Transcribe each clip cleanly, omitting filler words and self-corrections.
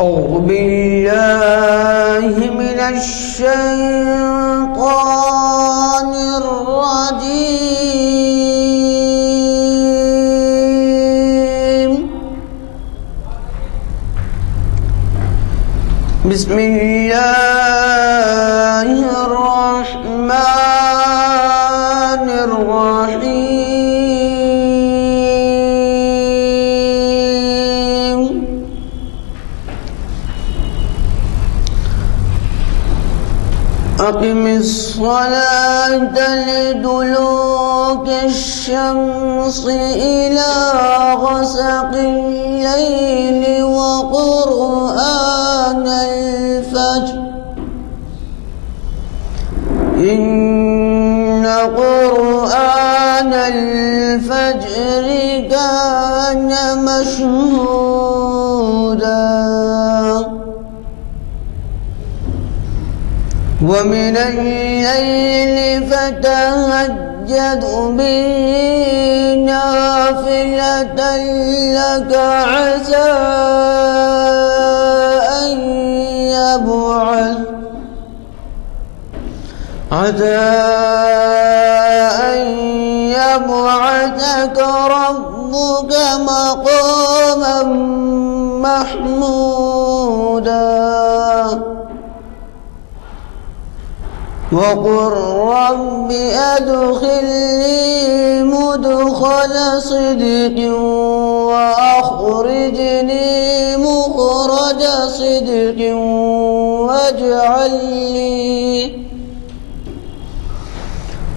أعوذ بالله من الشيطان الرجيم. بسم الله الرحمن الرحيم. أقم الصلاة لدلوك الشمس إلى غسق الليل وقرآن الفجر إن قرآن الفجر كان مشهودا ومن الليل فتهجد به نافلة لك عسى أن يبعثك ربك مقاما محمودا وقل رب أدخلني مدخل صدق وأخرجني مخرج صدق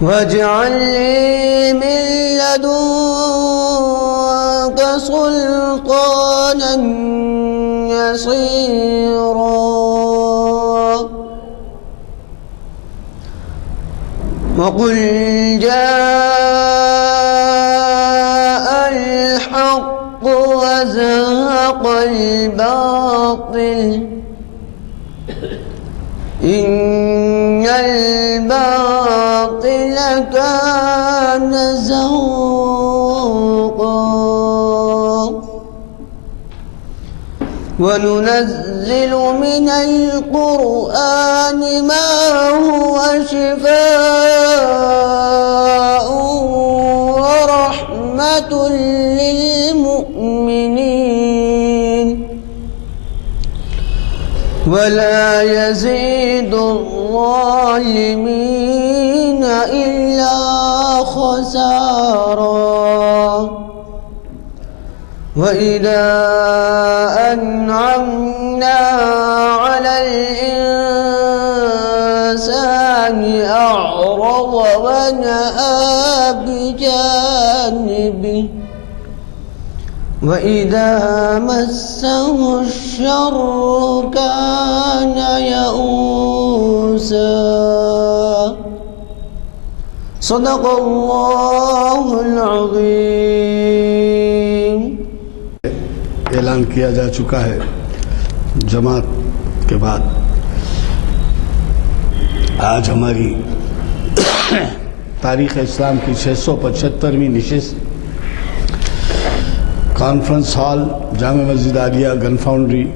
واجعل لي من لدنك سلطانا نصيرا وقل جاء الحق وزهق الباطل إن الباطل كان زهوقا وننزل من القرآن ما هو شفاء ورحمة للمؤمنين ولا يزيد الظالمين إلا خسارا وإذا أنعمنا على الإنسان أعرض ونأى بجانبه وإذا مسه الشر كان يئوسا صدق اللہ العظیم۔ اعلان کیا جا چکا ہے جماعت کے بعد آج ہماری تاریخ اسلام کی 675ویں نشست کانفرنس ہال جامع مسجد عالیہ گن فاؤنڈری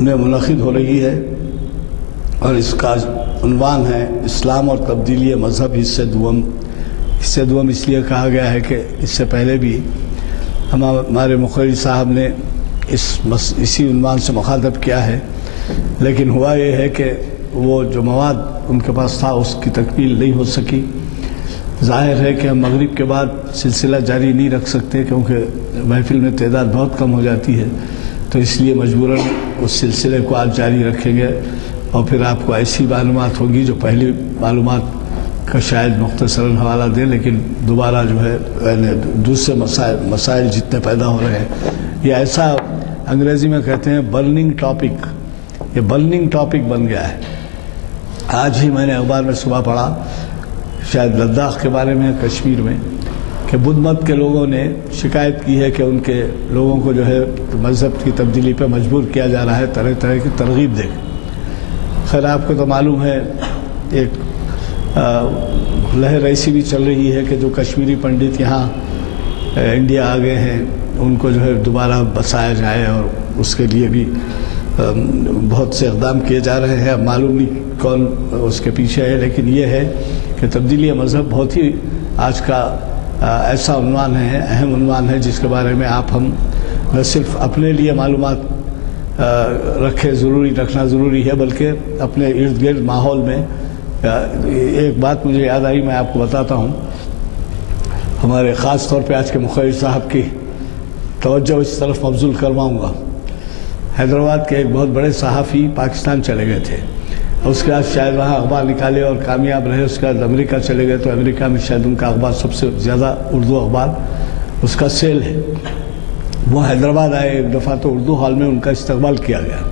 میں منعقد ہو رہی ہے اور اس کا عنوان ہے اسلام اور تبدیلی مذہب حصہ دوم۔ حصہ دوم اس لیے کہا گیا ہے کہ اس سے پہلے بھی ہمارے مقرری صاحب نے اسی عنوان سے مخاطب کیا ہے، لیکن ہوا یہ ہے کہ وہ جو مواد ان کے پاس تھا اس کی تکمیل نہیں ہو سکی۔ ظاہر ہے کہ ہم مغرب کے بعد سلسلہ جاری نہیں رکھ سکتے کیونکہ محفل میں تعداد بہت کم ہو جاتی ہے، تو اس لیے مجبوراً اس سلسلے کو آج جاری رکھیں گے اور پھر آپ کو ایسی معلومات ہوگی جو پہلی معلومات کا شاید مختصراً حوالہ دیں، لیکن دوبارہ جو ہے دوسرے مسائل جتنے پیدا ہو رہے ہیں، یہ ایسا انگریزی میں کہتے ہیں برننگ ٹاپک، یہ برننگ ٹاپک بن گیا ہے۔ آج ہی میں نے اخبار میں صبح پڑھا، شاید لداخ کے بارے میں کشمیر میں، کہ بدھ مت کے لوگوں نے شکایت کی ہے کہ ان کے لوگوں کو جو ہے مذہب کی تبدیلی پہ مجبور کیا جا رہا ہے طرح طرح کی ترغیب دے کے۔ خیر آپ کو تو معلوم ہے ایک لہر ایسی بھی چل رہی ہے کہ جو کشمیری پنڈت یہاں انڈیا آ گئے ہیں ان کو جو ہے دوبارہ بسایا جائے، اور اس کے لیے بھی بہت سے اقدام کیے جا رہے ہیں. اب معلوم نہیں کون اس کے پیچھے ہے، لیکن یہ ہے کہ تبدیلی مذہب بہت ہی آج کا ایسا عنوان ہے، اہم عنوان ہے، جس کے بارے میں ہم نہ صرف اپنے لیے معلومات رکھنا ضروری ہے، بلکہ اپنے ارد گرد ماحول میں. ایک بات مجھے یاد آئی، میں آپ کو بتاتا ہوں. ہمارے خاص طور پہ آج کے مخیر صاحب کی توجہ اس طرف مبذول کرواؤں گا. حیدرآباد کے ایک بہت بڑے صحافی پاکستان چلے گئے تھے، اس کے بعد شاید وہاں اخبار نکالے اور کامیاب رہے. اس کے بعد امریکہ چلے گئے، تو امریکہ میں شاید ان کا اخبار سب سے زیادہ اردو اخبار اس کا سیل ہے. وہ حیدرآباد آئے ایک دفعہ، تو اردو ہال میں ان کا استقبال کیا گیا،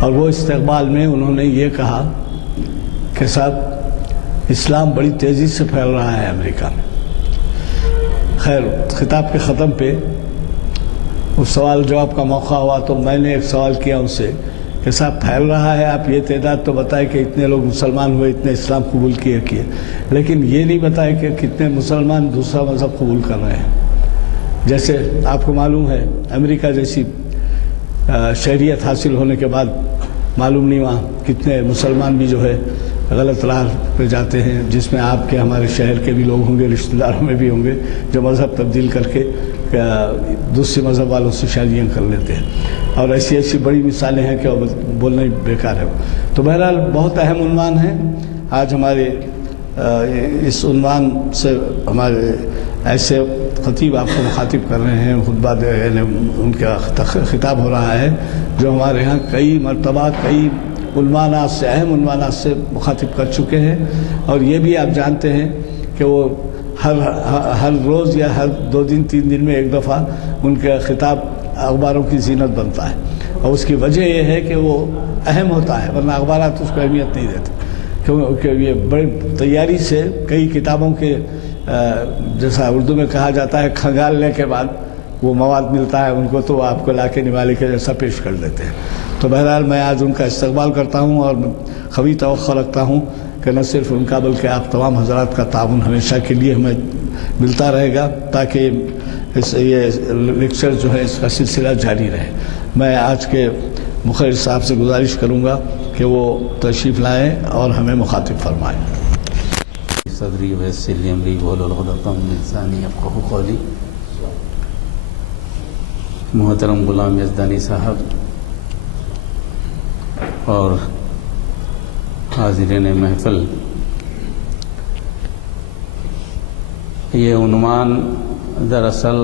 اور وہ استقبال میں انہوں نے یہ کہا کہ صاحب اسلام بڑی تیزی سے پھیل رہا ہے امریکہ میں. خیر، خطاب کے ختم پہ اس سوال جواب کا موقع ہوا، تو میں نے ایک سوال کیا ان سے کہ صاحب پھیل رہا ہے، آپ یہ تعداد تو بتائیں کہ اتنے لوگ مسلمان ہوئے، اتنے اسلام قبول کیے، لیکن یہ نہیں بتائیں کہ کتنے مسلمان دوسرا مذہب قبول کر رہے ہیں. جیسے آپ کو معلوم ہے امریکہ جیسی شہریت حاصل ہونے کے بعد معلوم نہیں وہاں کتنے مسلمان بھی جو ہے غلط راہ پہ جاتے ہیں، جس میں آپ کے ہمارے شہر کے بھی لوگ ہوں گے، رشتہ داروں میں بھی ہوں گے، جو مذہب تبدیل کر کے دوسرے مذہب والوں سے شادیاں کر لیتے ہیں. اور ایسی بڑی مثالیں ہیں کہ بولنا ہی بیکار ہے. تو بہرحال بہت اہم عنوان ہے آج ہمارے. اس عنوان سے ہمارے ایسے خطیب آپ کو مخاطب کر رہے ہیں، خطبہ دے رہے ہیں، ان کا خطاب ہو رہا ہے، جو ہمارے ہاں کئی مرتبہ کئی عنوانات سے، اہم عنوانات سے مخاطب کر چکے ہیں. اور یہ بھی آپ جانتے ہیں کہ وہ ہر روز یا ہر 2 دن 3 دن میں ایک دفعہ ان کا خطاب اخباروں کی زینت بنتا ہے. اور اس کی وجہ یہ ہے کہ وہ اہم ہوتا ہے، ورنہ اخبارات اس کو اہمیت نہیں دیتے، کیونکہ یہ بڑی تیاری سے کئی کتابوں کے جیسا اردو میں کہا جاتا ہے کھنگالنے کے بعد وہ مواد ملتا ہے ان کو، تو آپ کو لا کے نوالے کے جیسا پیش کر دیتے ہیں. تو بہرحال میں آج ان کا استقبال کرتا ہوں، اور قوی توقع رکھتا ہوں کہ نہ صرف ان کا بلکہ آپ تمام حضرات کا تعاون ہمیشہ کے لیے ہمیں ملتا رہے گا، تاکہ یہ لیکچر جو ہے اس کا سلسلہ جاری رہے. میں آج کے مخیر صاحب سے گزارش کروں گا کہ وہ تشریف لائیں اور ہمیں مخاطب فرمائیں. صدری ویسر لی امری واحلل عقدۃ من لسانی یفقہوا قولی. محترم غلام یزدانی صاحب اور حاضرین محفل، یہ عنوان دراصل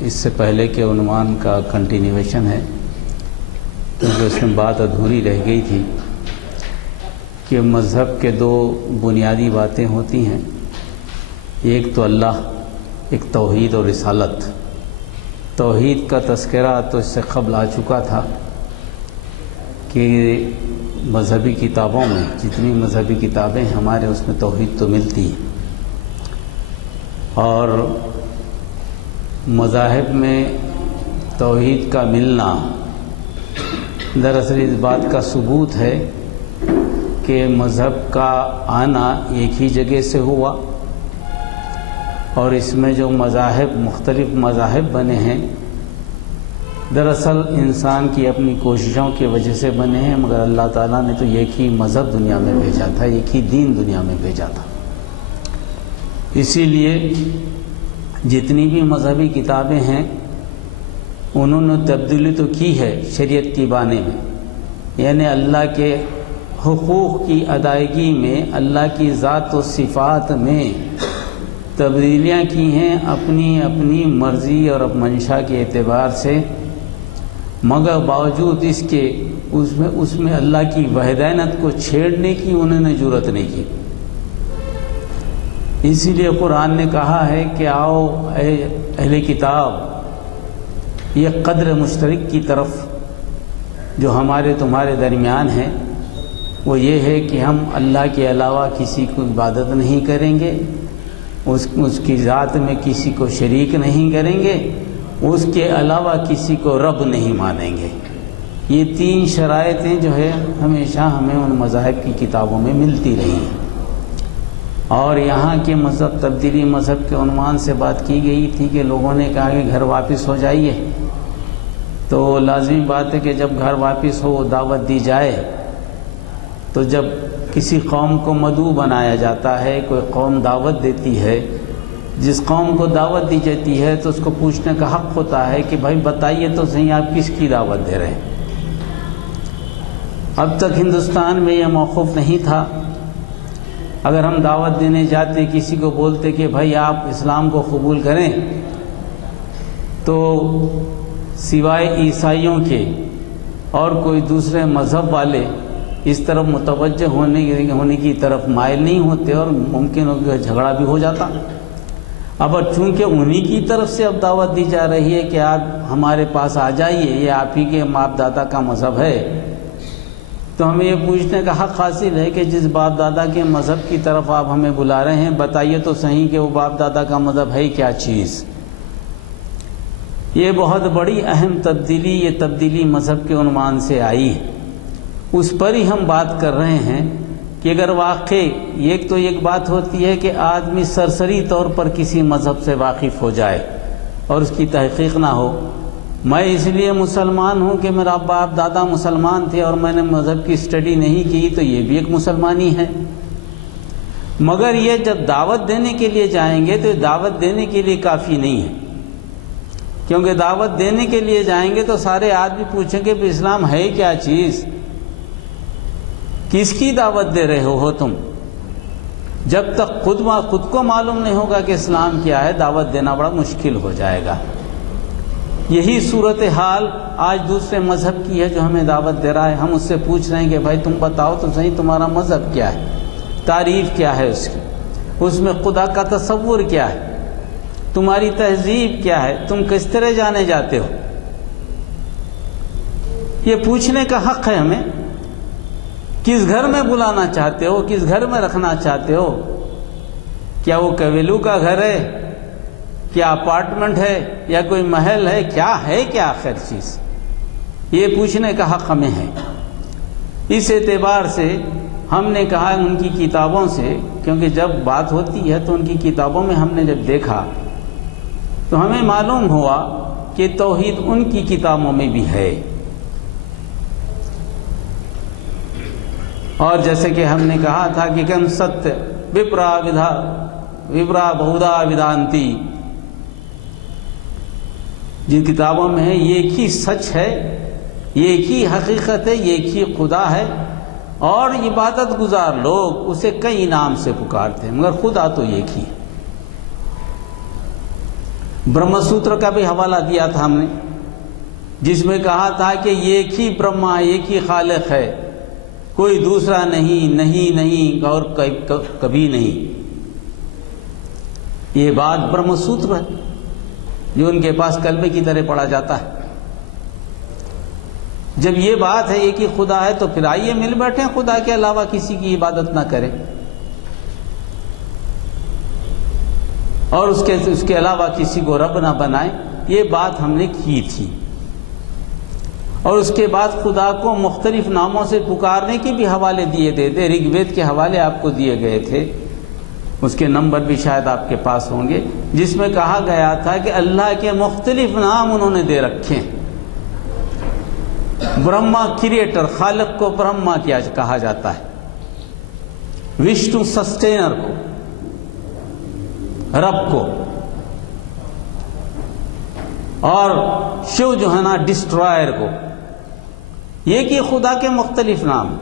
اس سے پہلے کے عنوان کا کنٹینیویشن ہے، کیونکہ اس میں بات ادھوری رہ گئی تھی کہ مذہب کے 2 بنیادی باتیں ہوتی ہیں، ایک تو اللہ، ایک توحید اور رسالت. توحید کا تذکرہ تو اس سے قبل آ چکا تھا کہ مذہبی کتابوں میں جتنی مذہبی کتابیں ہیں ہمارے، اس میں توحید تو ملتی ہے، اور مذاہب میں توحید کا ملنا دراصل اس بات کا ثبوت ہے کہ مذہب کا آنا ایک ہی جگہ سے ہوا، اور اس میں جو مذاہب مختلف مذاہب بنے ہیں دراصل انسان کی اپنی کوششوں کی وجہ سے بنے ہیں، مگر اللہ تعالیٰ نے تو ایک ہی مذہب دنیا میں بھیجا تھا، ایک ہی دین دنیا میں بھیجا تھا. اسی لیے جتنی بھی مذہبی کتابیں ہیں انہوں نے تبدیلی تو کی ہے شریعت کی بانے میں، یعنی اللہ کے حقوق کی ادائیگی میں، اللہ کی ذات و صفات میں تبدیلیاں کی ہیں اپنی اپنی مرضی اور منشا کے اعتبار سے، مگر باوجود اس کے اس میں اللہ کی وحدانیت کو چھیڑنے کی انہوں نے جرأت نہیں کی. اسی لیے قرآن نے کہا ہے کہ آؤ اے اہل کتاب، یہ قدر مشترک کی طرف جو ہمارے تمہارے درمیان ہے وہ یہ ہے کہ ہم اللہ کے علاوہ کسی کو عبادت نہیں کریں گے، اس کی ذات میں کسی کو شریک نہیں کریں گے، اس کے علاوہ کسی کو رب نہیں مانیں گے. یہ 3 شرائطیں جو ہے ہمیشہ ہمیں ان مذاہب کی کتابوں میں ملتی رہی ہیں. اور یہاں کے مذہب تبدیلی مذہب کے عنوان سے بات کی گئی تھی کہ لوگوں نے کہا کہ گھر واپس ہو جائیے، تو لازمی بات ہے کہ جب گھر واپس ہو دعوت دی جائے، تو جب کسی قوم کو مدعو بنایا جاتا ہے، کوئی قوم دعوت دیتی ہے، جس قوم کو دعوت دی جاتی ہے تو اس کو پوچھنے کا حق ہوتا ہے کہ بھائی بتائیے تو صحیح آپ کس کی دعوت دے رہے ہیں۔ اب تک ہندوستان میں یہ موقف نہیں تھا، اگر ہم دعوت دینے جاتے کسی کو بولتے کہ بھائی آپ اسلام کو قبول کریں، تو سوائے عیسائیوں کے اور کوئی دوسرے مذہب والے اس طرف متوجہ ہونے کی طرف مائل نہیں ہوتے اور ممکن ہو کہ جھگڑا بھی ہو جاتا۔ اب چونکہ انہی کی طرف سے اب دعوت دی جا رہی ہے کہ آپ ہمارے پاس آ جائیے، یہ آپ ہی کے باپ دادا کا مذہب ہے، تو ہمیں یہ پوچھنے کا حق حاصل ہے کہ جس باپ دادا کے مذہب کی طرف آپ ہمیں بلا رہے ہیں، بتائیے تو صحیح کہ وہ باپ دادا کا مذہب ہے کیا چیز۔ یہ بہت بڑی اہم تبدیلی، یہ تبدیلی مذہب کے عنوان سے آئی، اس پر ہی ہم بات کر رہے ہیں کہ اگر واقعی ایک بات ہوتی ہے کہ آدمی سرسری طور پر کسی مذہب سے واقف ہو جائے اور اس کی تحقیق نہ ہو، میں اس لیے مسلمان ہوں کہ میرا باپ دادا مسلمان تھے اور میں نے مذہب کی اسٹڈی نہیں کی، تو یہ بھی ایک مسلمانی ہے۔ مگر یہ جب دعوت دینے کے لیے جائیں گے تو دعوت دینے کے لیے کافی نہیں ہے، کیونکہ دعوت دینے کے لیے جائیں گے تو سارے آدمی پوچھیں گے کہ اسلام ہے کیا چیز، کس کی دعوت دے رہے ہو تم؟ جب تک خود کو معلوم نہیں ہوگا کہ اسلام کیا ہے، دعوت دینا بڑا مشکل ہو جائے گا۔ یہی صورتحال آج دوسرے مذہب کی ہے جو ہمیں دعوت دے رہا ہے۔ ہم اس سے پوچھ رہے ہیں کہ بھائی تم بتاؤ تو صحیح تمہارا مذہب کیا ہے، تعریف کیا ہے اس کی، اس میں خدا کا تصور کیا ہے، تمہاری تہذیب کیا ہے، تم کس طرح جانے جاتے ہو۔ یہ پوچھنے کا حق ہے ہمیں۔ کس گھر میں بلانا چاہتے ہو، کس گھر میں رکھنا چاہتے ہو، کیا وہ کویلو کا گھر ہے، کیا اپارٹمنٹ ہے، یا کوئی محل ہے، کیا آخر چیز، یہ پوچھنے کا حق ہمیں ہے۔ اس اعتبار سے ہم نے کہا ان کی کتابوں سے، کیونکہ جب بات ہوتی ہے تو ان کی کتابوں میں ہم نے جب دیکھا تو ہمیں معلوم ہوا کہ توحید ان کی کتابوں میں بھی ہے، اور جیسے کہ ہم نے کہا تھا کہ کم ستیہ وپرا بہودا ودانتی، جن کتابوں میں ہے یہ ایک ہی سچ ہے، یہ ایک ہی حقیقت ہے، یہ ایک ہی خدا ہے، اور عبادت گزار لوگ اسے کئی نام سے پکارتے ہیں مگر خدا تو ایک ہی ہے۔ برہم سوتر کا بھی حوالہ دیا تھا ہم نے، جس میں کہا تھا کہ ایک ہی برہما، ایک ہی خالق ہے، کوئی دوسرا نہیں اور کبھی نہیں۔ یہ بات برہم سوتر ہے جو ان کے پاس کلمے کی طرح پڑھا جاتا ہے۔ جب یہ بات ہے ایک ہی خدا ہے تو پھر آئیے مل بیٹھیں، خدا کے علاوہ کسی کی عبادت نہ کریں اور اس کے علاوہ کسی کو رب نہ بنائیں۔ یہ بات ہم نے کی تھی، اور اس کے بعد خدا کو مختلف ناموں سے پکارنے کے بھی حوالے دیے تھے۔ رگ وید کے حوالے آپ کو دیے گئے تھے، اس کے نمبر بھی شاید آپ کے پاس ہوں گے، جس میں کہا گیا تھا کہ اللہ کے مختلف نام انہوں نے دے رکھے ہیں۔ برہما کریٹر، خالق کو برہما کیا کہا جاتا ہے، وشنو سسٹینر کو، رب کو، اور شیو جو ہے نا ڈسٹرائر کو۔ یہ کہ خدا کے مختلف نام،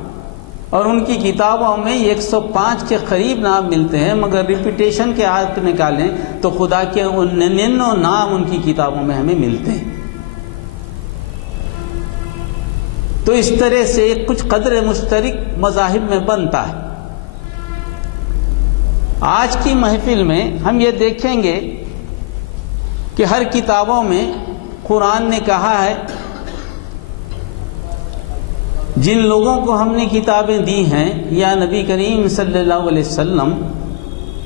اور ان کی کتابوں میں 105 کے قریب نام ملتے ہیں، مگر ریپیٹیشن کے آپ نکالیں تو خدا کے 99 نام ان کی کتابوں میں ہمیں ملتے ہیں۔ تو اس طرح سے کچھ قدر مشترک مذاہب میں بنتا ہے۔ آج کی محفل میں ہم یہ دیکھیں گے کہ ہر کتابوں میں قرآن نے کہا ہے جن لوگوں کو ہم نے کتابیں دی ہیں یا نبی کریم صلی اللہ علیہ وسلم،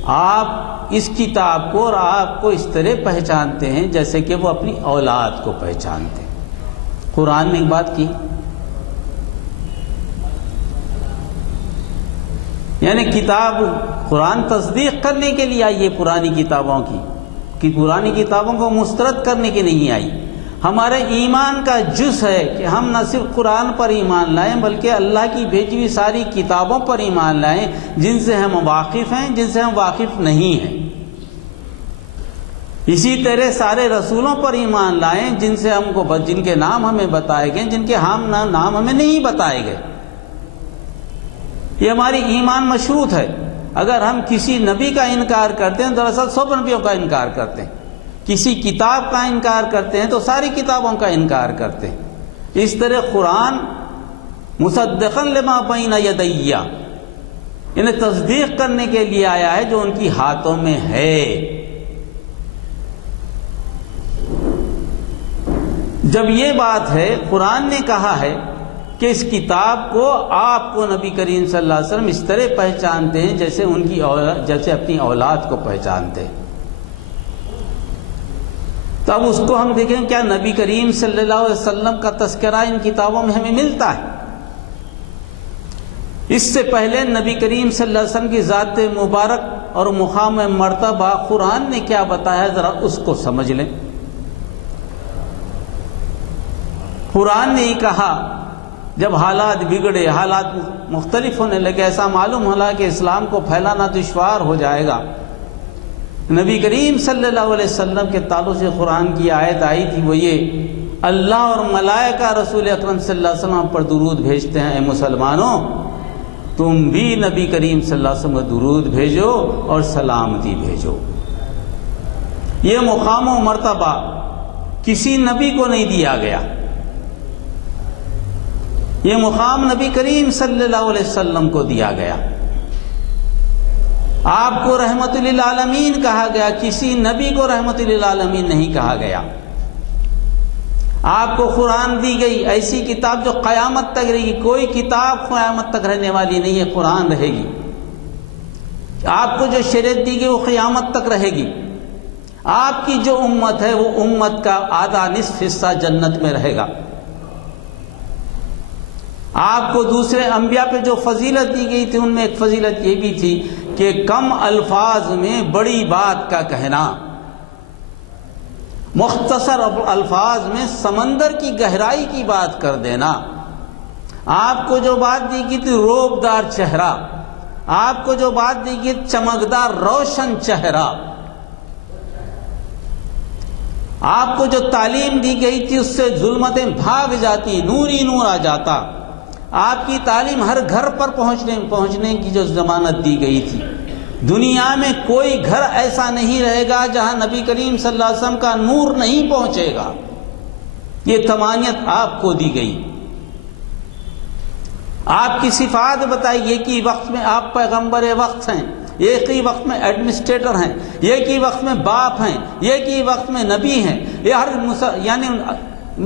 آپ اس کتاب کو اور آپ کو اس طرح پہچانتے ہیں جیسے کہ وہ اپنی اولاد کو پہچانتے ہیں۔ قرآن نے ایک بات کی، یعنی کتاب قرآن تصدیق کرنے کے لیے آئی ہے پرانی کتابوں کی، کہ پرانی کتابوں کو مسترد کرنے کی نہیں آئی۔ ہمارے ایمان کا جز ہے کہ ہم نہ صرف قرآن پر ایمان لائیں بلکہ اللہ کی بھیجی ہوئی ساری کتابوں پر ایمان لائیں جن سے ہم واقف ہیں، جن سے ہم واقف نہیں ہیں۔ اسی طرح سارے رسولوں پر ایمان لائیں جن کے نام ہمیں بتائے گئے، جن کے نام ہمیں نہیں بتائے گئے۔ یہ ہماری ایمان مشروط ہے۔ اگر ہم کسی نبی کا انکار کرتے ہیں دراصل سب نبیوں کا انکار کرتے ہیں، کسی کتاب کا انکار کرتے ہیں تو ساری کتابوں کا انکار کرتے ہیں۔ اس طرح قرآن مصدقا لما بین یدیہ، انہیں تصدیق کرنے کے لیے آیا ہے جو ان کی ہاتھوں میں ہے۔ جب یہ بات ہے، قرآن نے کہا ہے کہ اس کتاب کو آپ کو نبی کریم صلی اللہ علیہ وسلم اس طرح پہچانتے ہیں جیسے اپنی اولاد کو پہچانتے ہیں۔ تو اب اس کو ہم دیکھیں کیا نبی کریم صلی اللہ علیہ وسلم کا تذکرہ ان کتابوں میں ہمیں ملتا ہے؟ اس سے پہلے نبی کریم صلی اللہ علیہ وسلم کی ذات مبارک اور مقام مرتبہ قرآن نے کیا بتایا، ذرا اس کو سمجھ لیں۔ قرآن نے ہی کہا، جب حالات بگڑے، حالات مختلف ہونے لگے، ایسا معلوم ہوا کہ اسلام کو پھیلانا دشوار ہو جائے گا، نبی کریم صلی اللہ علیہ وسلم کے تعلق سے قرآن کی آیت آئی تھی، وہ یہ اللہ اور ملائکہ رسول اکرم صلی اللہ علیہ وسلم پر درود بھیجتے ہیں، اے مسلمانوں تم بھی نبی کریم صلی اللہ علیہ وسلم کو درود بھیجو اور سلامتی بھیجو۔ یہ مقام و مرتبہ کسی نبی کو نہیں دیا گیا، یہ مقام نبی کریم صلی اللہ علیہ وسلم کو دیا گیا۔ آپ کو رحمت للعالمین کہا گیا، کسی نبی کو رحمت للعالمین نہیں کہا گیا۔ آپ کو قرآن دی گئی، ایسی کتاب جو قیامت تک رہے گی، کوئی کتاب قیامت تک رہنے والی نہیں ہے، قرآن رہے گی۔ آپ کو جو شریعت دی گئی وہ قیامت تک رہے گی۔ آپ کی جو امت ہے وہ امت کا آدھا نصف حصہ جنت میں رہے گا۔ آپ کو دوسرے انبیاء پہ جو فضیلت دی گئی تھی ان میں ایک فضیلت یہ بھی تھی کہ کم الفاظ میں بڑی بات کا کہنا، مختصر الفاظ میں سمندر کی گہرائی کی بات کر دینا۔ آپ کو جو بات دی گئی تھی روب دار چہرہ، آپ کو جو بات دی گئی چمکدار روشن چہرہ، آپ کو جو تعلیم دی گئی تھی اس سے ظلمتیں بھاگ جاتی، نور ہی نور آ جاتا۔ آپ کی تعلیم ہر گھر پر پہنچنے کی جو ضمانت دی گئی تھی، دنیا میں کوئی گھر ایسا نہیں رہے گا جہاں نبی کریم صلی اللہ علیہ وسلم کا نور نہیں پہنچے گا۔ یہ تمانیت آپ کو دی گئی۔ آپ کی صفات بتائی، ایک ہی وقت میں آپ پیغمبر وقت ہیں، ایک ہی وقت میں ایڈمنسٹریٹر ہیں، ایک ہی وقت میں باپ ہیں، ایک ہی وقت میں نبی ہیں۔ یہ ہر یعنی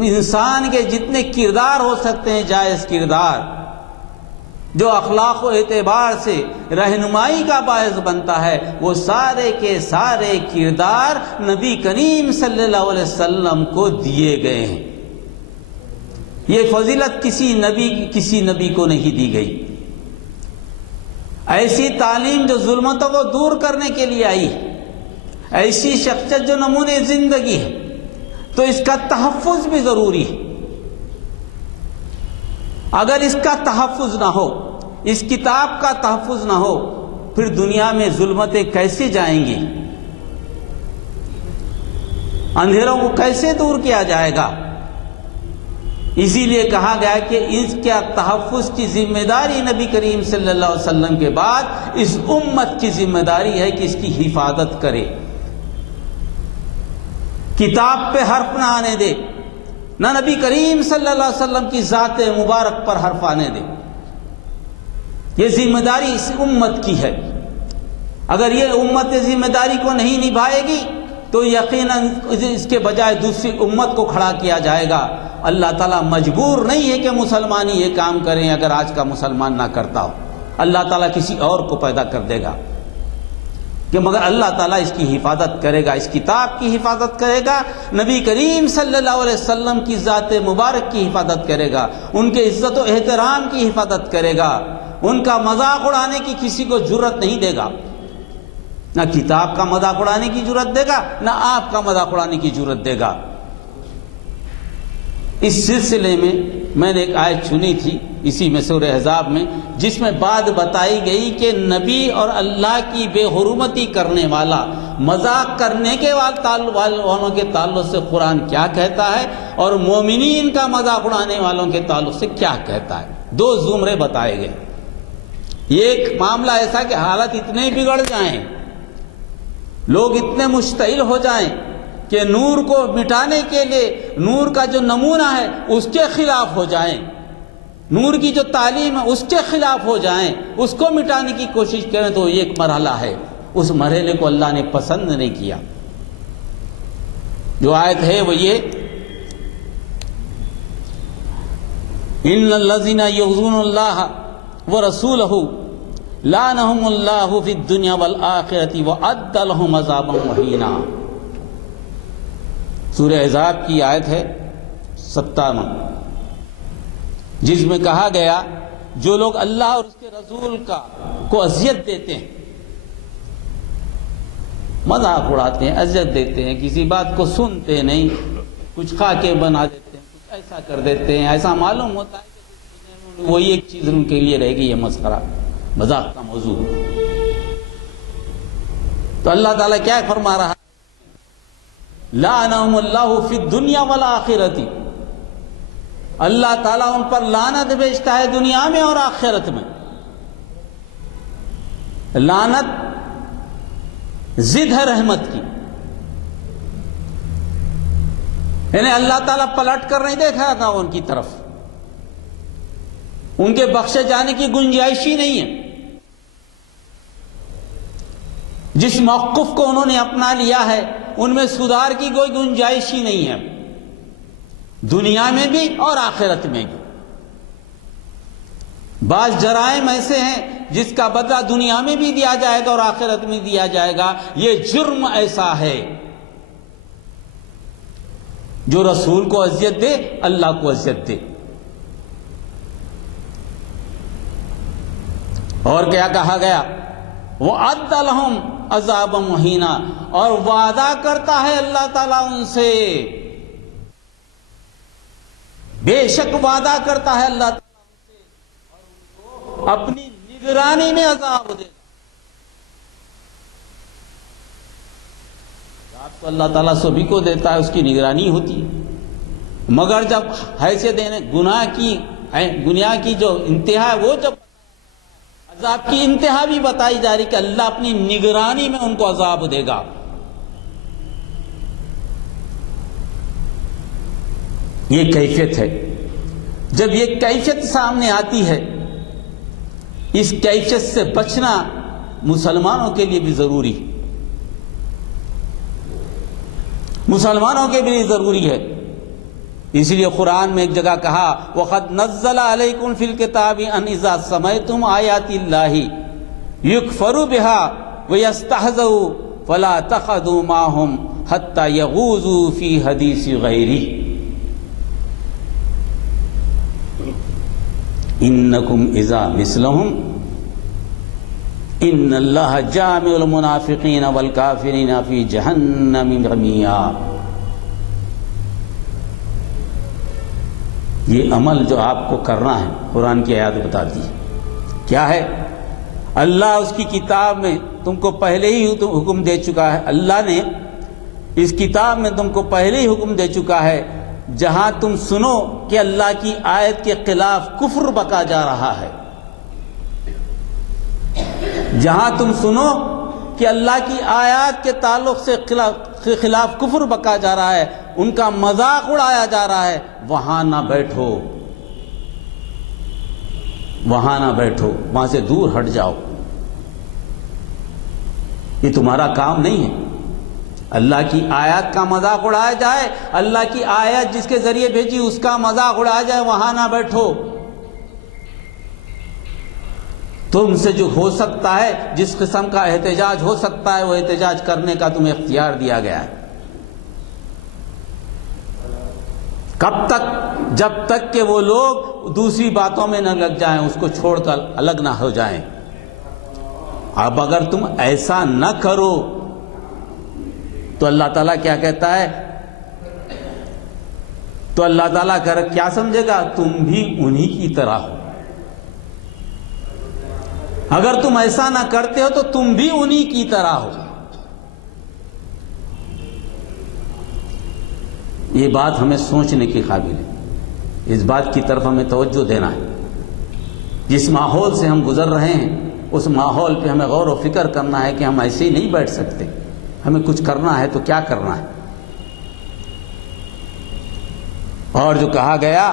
انسان کے جتنے کردار ہو سکتے ہیں، جائز کردار جو اخلاق و اعتبار سے رہنمائی کا باعث بنتا ہے، وہ سارے کے سارے کردار نبی کریم صلی اللہ علیہ وسلم کو دیے گئے ہیں۔ یہ فضیلت کسی نبی کو نہیں دی گئی۔ ایسی تعلیم جو ظلمتوں کو دور کرنے کے لیے آئی ہے، ایسی شخصیت جو نمونے زندگی ہے، تو اس کا تحفظ بھی ضروری ہے۔ اگر اس کا تحفظ نہ ہو، اس کتاب کا تحفظ نہ ہو، پھر دنیا میں ظلمتیں کیسے جائیں گی؟ اندھیروں کو کیسے دور کیا جائے گا؟ اسی لیے کہا گیا کہ اس کے تحفظ کی ذمہ داری نبی کریم صلی اللہ علیہ وسلم کے بعد اس امت کی ذمہ داری ہے کہ اس کی حفاظت کرے، کتاب پہ حرف نہ آنے دے، نہ نبی کریم صلی اللہ علیہ وسلم کی ذات مبارک پر حرف آنے دے۔ یہ ذمہ داری اس امت کی ہے۔ اگر یہ امت ذمہ داری کو نہیں نبھائے گی تو یقیناً اس کے بجائے دوسری امت کو کھڑا کیا جائے گا۔ اللہ تعالیٰ مجبور نہیں ہے کہ مسلمان ہی یہ کام کریں، اگر آج کا مسلمان نہ کرتا ہو اللہ تعالیٰ کسی اور کو پیدا کر دے گا، کہ مگر اللہ تعالیٰ اس کی حفاظت کرے گا، اس کتاب کی حفاظت کرے گا، نبی کریم صلی اللہ علیہ وسلم کی ذات مبارک کی حفاظت کرے گا، ان کے عزت و احترام کی حفاظت کرے گا، ان کا مذاق اڑانے کی کسی کو جرت نہیں دے گا، نہ کتاب کا مذاق اڑانے کی جرت دے گا، نہ آپ کا مذاق اڑانے کی جرت دے گا۔ اس سلسلے میں نے ایک آیت چنی تھی اسی میں سورہ احزاب میں، جس میں بات بتائی گئی کہ نبی اور اللہ کی بے حرمتی کرنے والا، مذاق کرنے کے والوں کے تعلق سے قرآن کیا کہتا ہے اور مومنین کا مذاق اڑانے والوں کے تعلق سے کیا کہتا ہے۔ دو زمرے بتائے گئے۔ یہ ایک معاملہ ایسا کہ حالت اتنے بگڑ جائیں، لوگ اتنے مشتعل ہو جائیں کہ نور کو مٹانے کے لیے نور کا جو نمونہ ہے اس کے خلاف ہو جائیں، نور کی جو تعلیم ہے اس کے خلاف ہو جائیں، اس کو مٹانے کی کوشش کریں، تو یہ ایک مرحلہ ہے۔ اس مرحلے کو اللہ نے پسند نہیں کیا۔ جو آیت ہے وہ یہ، ان الذین یؤذون اللہ ورسولہ لعنہم اللہ فی الدنیا والآخرۃ وأعد لہم عذابا مہینا۔ سورہ احزاب کی آیت ہے 57، جس میں کہا گیا جو لوگ اللہ اور اس کے رسول کو اذیت دیتے ہیں، مذاق اڑاتے ہیں، اذیت دیتے ہیں، کسی بات کو سنتے نہیں، کچھ خاکے بنا دیتے ہیں، کچھ ایسا کر دیتے ہیں، ایسا معلوم ہوتا ہے کہ وہی ایک چیز ان کے لیے رہے گی، یہ مسخرہ مذاق کا موضوع۔ تو اللہ تعالیٰ کیا فرما رہا ہے؟ لعنہم اللہ فی الدنیا والآخرۃ، اللہ تعالیٰ ان پر لعنت بھیجتا ہے دنیا میں اور آخرت میں۔ لعنت ضد ہے رحمت کی، یعنی اللہ تعالیٰ پلٹ کر نہیں دیکھا تھا ان کی طرف، ان کے بخشے جانے کی گنجائش ہی نہیں ہے۔ جس موقف کو انہوں نے اپنا لیا ہے ان میں سدھار کی کوئی گنجائش ہی نہیں ہے، دنیا میں بھی اور آخرت میں بھی۔ بعض جرائم ایسے ہیں جس کا بدلہ دنیا میں بھی دیا جائے گا اور آخرت میں دیا جائے گا۔ یہ جرم ایسا ہے جو رسول کو اذیت دے، اللہ کو اذیت دے۔ اور کیا کہا گیا؟ وَأَعَدَّ لَهُمْ عَذَابًا مُهِينًا، اور وعدہ کرتا ہے اللہ تعالیٰ ان سے، بے شک وعدہ کرتا ہے اللہ تعالیٰ ان سے، اور ان کو اپنی نگرانی میں عذاب دے گا۔ عذاب تو اللہ تعالیٰ سبھی کو دیتا ہے، اس کی نگرانی ہوتی ہے، مگر جب حیثیت دینے گناہ کی جو انتہا ہے، وہ جب عذاب کی انتہا بھی بتائی جا رہی کہ اللہ اپنی نگرانی میں ان کو عذاب دے گا۔ یہ کیفیت ہے۔ جب یہ کیفیت سامنے آتی ہے، اس کیفیت سے بچنا مسلمانوں کے لیے بھی ضروری، مسلمانوں کے لیے ضروری ہے۔ اس لیے قرآن میں ایک جگہ کہا وَقَدْ نَزَّلَ عَلَيْكُمْ فِي الْكِتَابِ أَنْ إِذَا سَمِعْتُمْ آيَاتِ اللَّهِ يُكْفَرُ بِهَا وَيَسْتَهْزَئُونَ فَلَا تَقْعُدُوا مَعَهُمْ حَتَّى يَغُوصُوا فِي حَدِيثِ غَيْرِهِ إِنَّكُمْ إِذَا مِثْلُهُمْ إِنَّ اللَّهَ جَامِعُ الْمُنَافِقِينَ وَالْكَافِرِينَ فِي جَهَنَّمَ جَمِيعًا۔ یہ عمل جو آپ کو کرنا ہے قرآن کی آیات بتاتی ہے کیا ہے۔ اللہ اس کی کتاب میں تم کو پہلے ہی حکم دے چکا ہے، اللہ نے اس کتاب میں تم کو پہلے ہی حکم دے چکا ہے، جہاں تم سنو کہ اللہ کی آیت کے خلاف کفر بکا جا رہا ہے، جہاں تم سنو کہ اللہ کی آیات کے تعلق سے خلاف کفر بکا جا رہا ہے، ان کا مذاق اڑایا جا رہا ہے، وہاں نہ بیٹھو، وہاں نہ بیٹھو، وہاں سے دور ہٹ جاؤ۔ یہ تمہارا کام نہیں ہے۔ اللہ کی آیات کا مذاق اڑایا جائے، اللہ کی آیت جس کے ذریعے بھیجی اس کا مذاق اڑایا جائے، وہاں نہ بیٹھو۔ تم سے جو ہو سکتا ہے، جس قسم کا احتجاج ہو سکتا ہے، وہ احتجاج کرنے کا تمہیں اختیار دیا گیا ہے۔ کب تک؟ جب تک کہ وہ لوگ دوسری باتوں میں نہ لگ جائیں، اس کو چھوڑ کر الگ نہ ہو جائیں۔ اب اگر تم ایسا نہ کرو تو اللہ تعالیٰ کیا کہتا ہے؟ تو اللہ تعالیٰ کیا سمجھے گا؟ تم بھی انہی کی طرح ہو۔ اگر تم ایسا نہ کرتے ہو تو تم بھی انہی کی طرح ہو۔ یہ بات ہمیں سوچنے کی قابل ہے، اس بات کی طرف ہمیں توجہ دینا ہے۔ جس ماحول سے ہم گزر رہے ہیں اس ماحول پہ ہمیں غور و فکر کرنا ہے کہ ہم ایسے ہی نہیں بیٹھ سکتے، ہمیں کچھ کرنا ہے تو کیا کرنا ہے۔ اور جو کہا گیا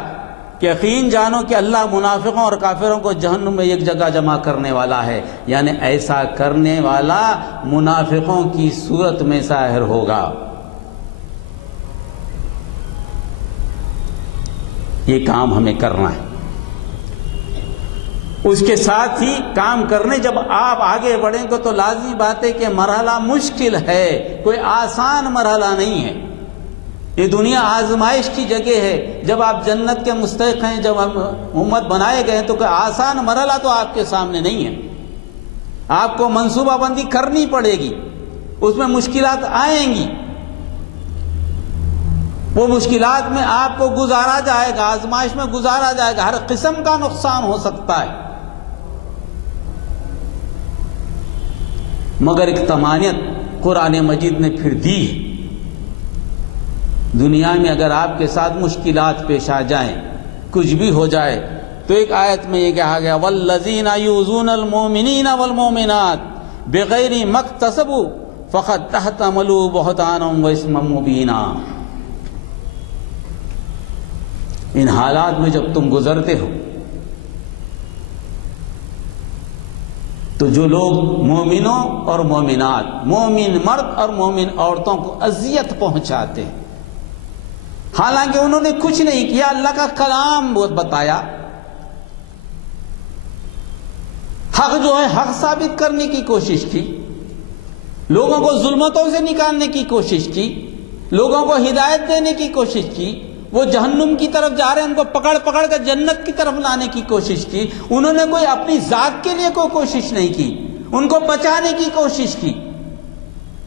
کہ یقین جانو کہ اللہ منافقوں اور کافروں کو جہنم میں ایک جگہ جمع کرنے والا ہے، یعنی ایسا کرنے والا منافقوں کی صورت میں ظاہر ہوگا۔ یہ کام ہمیں کرنا ہے۔ اس کے ساتھ ہی کام کرنے جب آپ آگے بڑھیں گے تو لازمی بات ہے کہ مرحلہ مشکل ہے، کوئی آسان مرحلہ نہیں ہے۔ یہ دنیا آزمائش کی جگہ ہے۔ جب آپ جنت کے مستحق ہیں، جب ہم امت بنائے گئے تو کوئی آسان مرحلہ تو آپ کے سامنے نہیں ہے۔ آپ کو منصوبہ بندی کرنی پڑے گی، اس میں مشکلات آئیں گی، وہ مشکلات میں آپ کو گزارا جائے گا، آزمائش میں گزارا جائے گا، ہر قسم کا نقصان ہو سکتا ہے، مگر ایک طمانینت قرآن مجید نے پھر دی ہے۔ دنیا میں اگر آپ کے ساتھ مشکلات پیش آ جائیں، کچھ بھی ہو جائے، تو ایک آیت میں یہ کہا گیا والذین یؤذون المؤمنین والمؤمنات بغیر ما اکتسبوا فقد احتملوا بہتانا واثما مبینا۔ ان حالات میں جب تم گزرتے ہو تو جو لوگ مومنوں اور مومنات، مومن مرد اور مومن عورتوں کو اذیت پہنچاتے ہیں، حالانکہ انہوں نے کچھ نہیں کیا، اللہ کا کلام بتایا، حق جو ہے حق ثابت کرنے کی کوشش کی، لوگوں کو ظلمتوں سے نکالنے کی کوشش کی، لوگوں کو ہدایت دینے کی کوشش کی، وہ جہنم کی طرف جا رہے ہیں ان کو پکڑ پکڑ کر جنت کی طرف لانے کی کوشش کی۔ انہوں نے کوئی اپنی ذات کے لیے کوئی کوشش نہیں کی، ان کو بچانے کی کوشش کی۔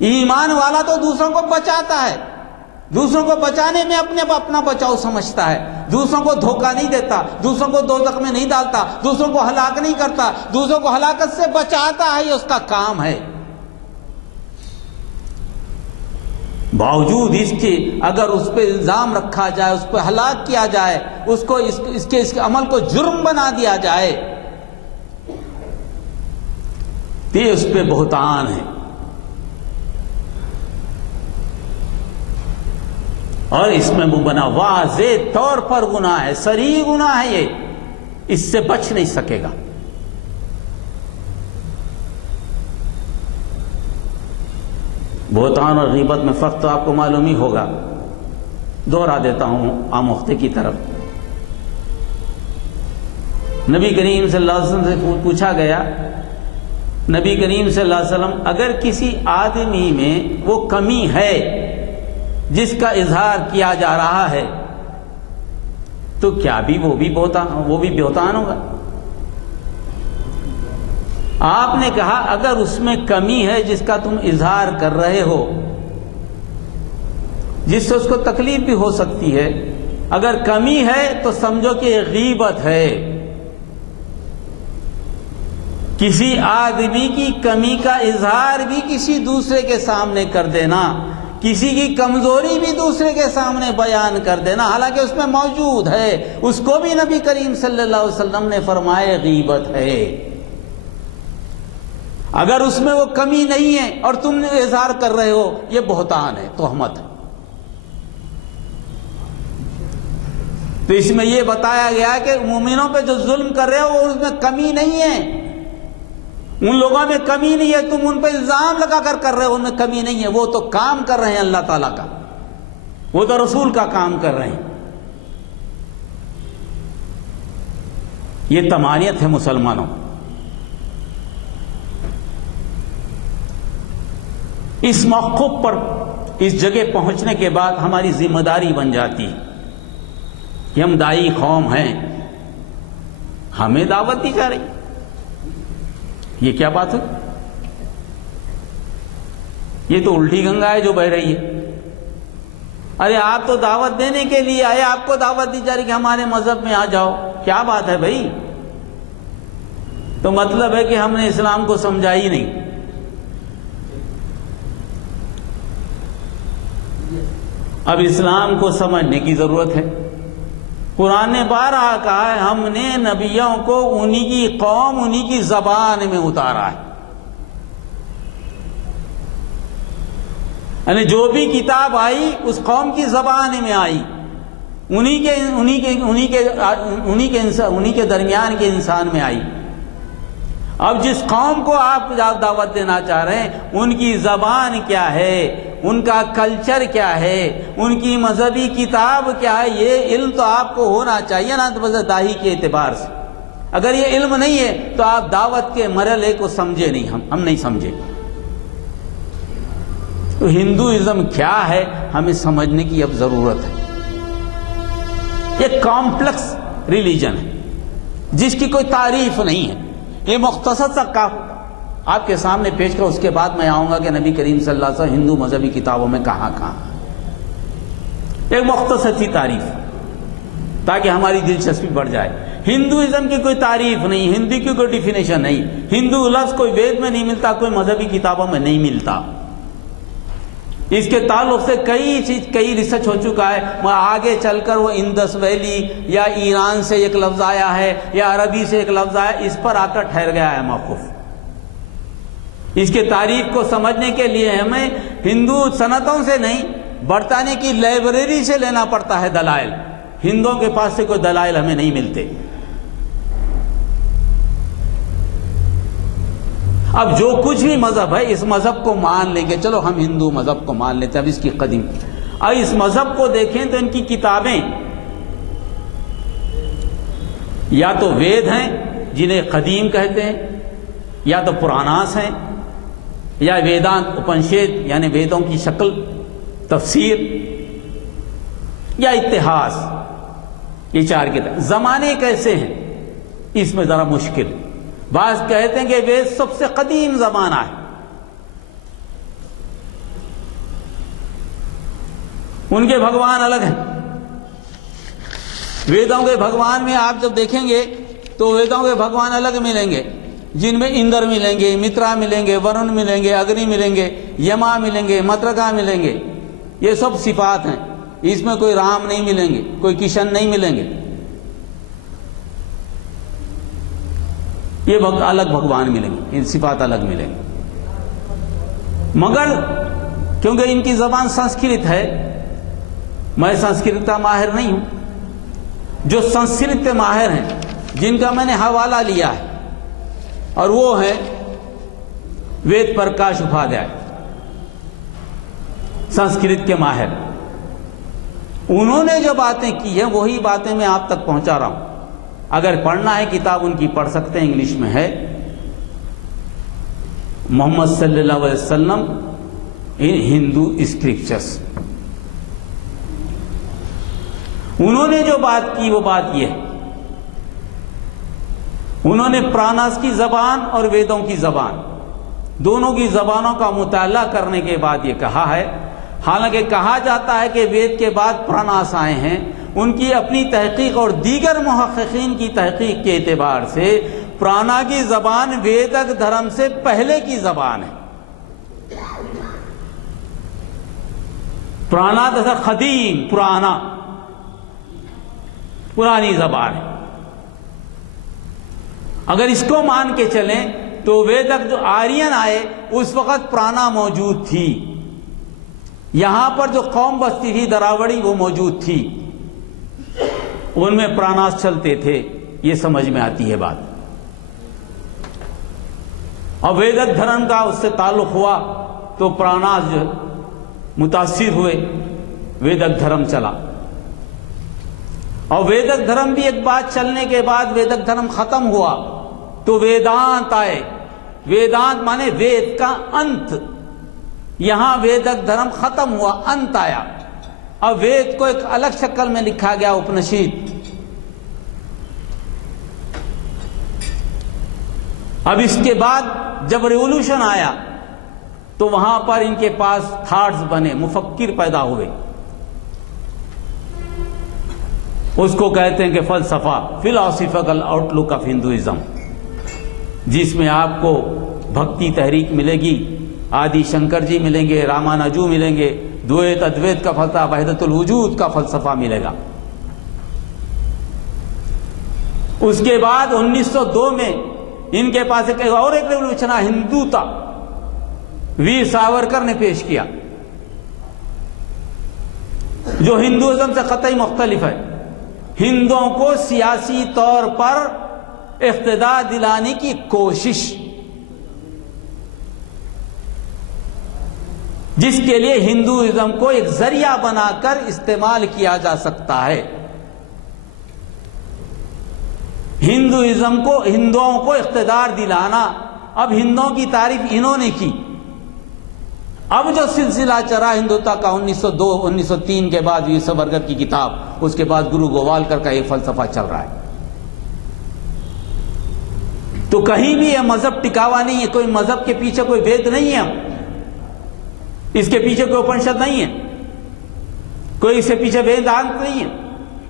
ایمان والا تو دوسروں کو بچاتا ہے، دوسروں کو بچانے میں اپنا بچاؤ سمجھتا ہے، دوسروں کو دھوکہ نہیں دیتا، دوسروں کو دوزخ میں نہیں ڈالتا، دوسروں کو ہلاک نہیں کرتا، دوسروں کو ہلاکت سے بچاتا ہے، یہ اس کا کام ہے۔ باوجود اس کے اگر اس پہ الزام رکھا جائے، اس پہ ہلاک کیا جائے، اس کو اس کے عمل کو جرم بنا دیا جائے، تو یہ اس پہ بہتان ہے، اور اس میں مبنا واضح طور پر گناہ ہے، صریح گناہ ہے، یہ اس سے بچ نہیں سکے گا۔ بہتان اور غیبت میں فرق تو آپ کو معلوم ہی ہوگا، دوہرا دیتا ہوں آموختے کی طرف۔ نبی کریم صلی اللہ علیہ وسلم سے پوچھا گیا، نبی کریم صلی اللہ علیہ وسلم اگر کسی آدمی میں وہ کمی ہے جس کا اظہار کیا جا رہا ہے تو کیا بھی وہ بھی بہتان ہوگا؟ آپ نے کہا اگر اس میں کمی ہے جس کا تم اظہار کر رہے ہو، جس سے اس کو تکلیف بھی ہو سکتی ہے، اگر کمی ہے تو سمجھو کہ یہ غیبت ہے۔ کسی آدمی کی کمی کا اظہار بھی کسی دوسرے کے سامنے کر دینا، کسی کی کمزوری بھی دوسرے کے سامنے بیان کر دینا، حالانکہ اس میں موجود ہے، اس کو بھی نبی کریم صلی اللہ علیہ وسلم نے فرمایا غیبت ہے۔ اگر اس میں وہ کمی نہیں ہے اور تم نے اظہار کر رہے ہو، یہ بہتان ہے، تہمت ہے۔ تو اس میں یہ بتایا گیا کہ مومنوں پہ جو ظلم کر رہے ہو وہ اس میں کمی نہیں ہے، ان لوگوں میں کمی نہیں ہے، تم ان پہ الزام لگا کر رہے ہو، ان میں کمی نہیں ہے، وہ تو کام کر رہے ہیں اللہ تعالیٰ کا، وہ تو رسول کا کام کر رہے ہیں۔ یہ طمانینت ہے مسلمانوں۔ اس موقف پر، اس جگہ پہنچنے کے بعد ہماری ذمہ داری بن جاتی ہے کہ ہم دائی قوم ہیں، ہمیں دعوت دی جا رہی، یہ کیا بات ہوئی؟ یہ تو الٹی گنگا ہے جو بہہ رہی ہے۔ ارے آپ تو دعوت دینے کے لیے آئے، آپ کو دعوت دی جا رہی کہ ہمارے مذہب میں آ جاؤ، کیا بات ہے بھائی؟ تو مطلب ہے کہ ہم نے اسلام کو سمجھا ہی نہیں۔ اب اسلام کو سمجھنے کی ضرورت ہے۔ قرآن نے بارہا کہا ہے ہم نے نبیوں کو انہی کی قوم، انہی کی زبان میں اتارا ہے، یعنی جو بھی کتاب آئی اس قوم کی زبان میں آئی، انہی کے درمیان کے انسان میں آئی۔ اب جس قوم کو آپ دعوت دینا چاہ رہے ہیں ان کی زبان کیا ہے، ان کا کلچر کیا ہے، ان کی مذہبی کتاب کیا ہے، یہ علم تو آپ کو ہونا چاہیے نا داہی کے اعتبار سے۔ اگر یہ علم نہیں ہے تو آپ دعوت کے مرحلے کو سمجھے نہیں، ہم نہیں سمجھے۔ تو ہندوازم کیا ہے ہمیں سمجھنے کی اب ضرورت ہے۔ یہ کمپلیکس ریلیجن ہے جس کی کوئی تعریف نہیں ہے۔ یہ مختصر سا آپ کے سامنے پیش کرو، اس کے بعد میں آؤں گا کہ نبی کریم صلی اللہ علیہ وسلم ہندو مذہبی کتابوں میں کہاں کہاں، ایک مختصر سی تعریف تاکہ ہماری دلچسپی بڑھ جائے۔ ہندوازم کی کوئی تعریف نہیں، ہندی کی کوئی ڈیفینیشن نہیں، ہندو لفظ کوئی وید میں نہیں ملتا، کوئی مذہبی کتابوں میں نہیں ملتا۔ اس کے تعلق سے کئی ریسرچ ہو چکا ہے، آگے چل کر وہ اندس ویلی یا ایران سے ایک لفظ آیا ہے یا عربی سے ایک لفظ آیا، اس پر آ کر ٹھہر گیا ہے موقف۔ اس کے تاریخ کو سمجھنے کے لیے ہمیں ہندو صنعتوں سے نہیں، برطانیہ کی لائبریری سے لینا پڑتا ہے دلائل۔ ہندوؤں کے پاس سے کوئی دلائل ہمیں نہیں ملتے۔ اب جو کچھ بھی مذہب ہے اس مذہب کو مان لیں گے، چلو ہم ہندو مذہب کو مان لیتے ہیں، اب اس کی قدیم اور اس مذہب کو دیکھیں تو ان کی کتابیں یا تو وید ہیں جنہیں قدیم کہتے ہیں، یا تو پراناس ہیں، یا ویدانت اپنشد یعنی ویدوں کی شکل تفسیر، یا اتہاس، یہ چار کتاب۔ زمانے کیسے ہیں اس میں ذرا مشکل۔ بعض کہتے ہیں کہ وید سب سے قدیم زمانہ ہے، ان کے بھگوان الگ ہیں۔ ویدوں کے بھگوان میں آپ جب دیکھیں گے تو ویدوں کے بھگوان الگ ملیں گے، جن میں اندر ملیں گے، مترا ملیں گے، ورن ملیں گے، اگنی ملیں گے، یما ملیں گے، مترکا ملیں گے۔ یہ سب صفات ہیں، اس میں کوئی رام نہیں ملیں گے، کوئی کشن نہیں ملیں گے، یہ الگ بھگوان ملیں گے، ان صفات الگ ملیں گے۔ مگر کیونکہ ان کی زبان سنسکرت ہے، میں سنسکرت کا ماہر نہیں ہوں، جو سنسکرت کے ماہر ہیں جن کا میں نے حوالہ لیا ہے اور وہ ہیں وید پرکاش اپادھیائے، سنسکرت کے ماہر۔ انہوں نے جو باتیں کی ہیں وہی باتیں میں آپ تک پہنچا رہا ہوں۔ اگر پڑھنا ہے کتاب ان کی پڑھ سکتے ہیں، انگلش میں ہے، محمد صلی اللہ علیہ وسلم ان ہندو اسکرپچرز۔ انہوں نے جو بات کی وہ بات یہ ہے، انہوں نے پراناس کی زبان اور ویدوں کی زبان دونوں کی زبانوں کا مطالعہ کرنے کے بعد یہ کہا ہے، حالانکہ کہا جاتا ہے کہ وید کے بعد پراناس آئے ہیں، ان کی اپنی تحقیق اور دیگر محققین کی تحقیق کے اعتبار سے پرانا کی زبان ویدک دھرم سے پہلے کی زبان ہے۔ پرانا دھرم قدیم، پرانی زبان ہے۔ اگر اس کو مان کے چلیں تو ویدک جو آرین آئے اس وقت پرانا موجود تھی، یہاں پر جو قوم بستی تھی دراوڑی وہ موجود تھی، ان میں پراناس چلتے تھے، یہ سمجھ میں آتی ہے بات۔ اور ویدک دھرم کا اس سے تعلق ہوا تو پراناس جو متاثر ہوئے، ویدک دھرم چلا۔ اور ویدک دھرم بھی ایک بات چلنے کے بعد ویدک دھرم ختم ہوا تو ویدانت آئے۔ ویدانت مانے وید کا انت، یہاں ویدک دھرم ختم ہوا، انت آیا۔ اب وید کو ایک الگ شکل میں لکھا گیا اپنشید. اب اس کے بعد جب ریولوشن آیا تو وہاں پر ان کے پاس تھاٹس بنے، مفکر پیدا ہوئے. اس کو کہتے ہیں کہ فلسفہ، philosophical outlook of Hinduism, جس میں آپ کو بھکتی تحریک ملے گی، آدی شنکر جی ملیں گے، رامانجو ملیں گے، دویت ادویت کا فلسفہ، وحدت الوجود کا فلسفہ ملے گا. اس کے بعد 1902 میں ان کے پاس ایک اور ایک ریولوشن ہندوتا، ویر ساورکر نے پیش کیا، جو ہندوازم سے قطعی مختلف ہے. ہندوؤں کو سیاسی طور پر اقتدار دلانے کی کوشش، جس کے لیے ہندوازم کو ایک ذریعہ بنا کر استعمال کیا جا سکتا ہے. ہندوؤں کو اقتدار دلانا. اب ہندوؤں کی تعریف انہوں نے کی. اب جو سلسلہ چرا ہندوتا کا 1903 کے بعد ویر ساورکر کی کتاب، اس کے بعد گرو گوالکر کا ایک فلسفہ چل رہا ہے. تو کہیں بھی یہ مذہب ٹکاوا نہیں ہے، کوئی مذہب کے پیچھے کوئی وید نہیں ہے، اس کے پیچھے کوئی اپنشد نہیں ہے، کوئی اس کے پیچھے ویدانت نہیں ہے،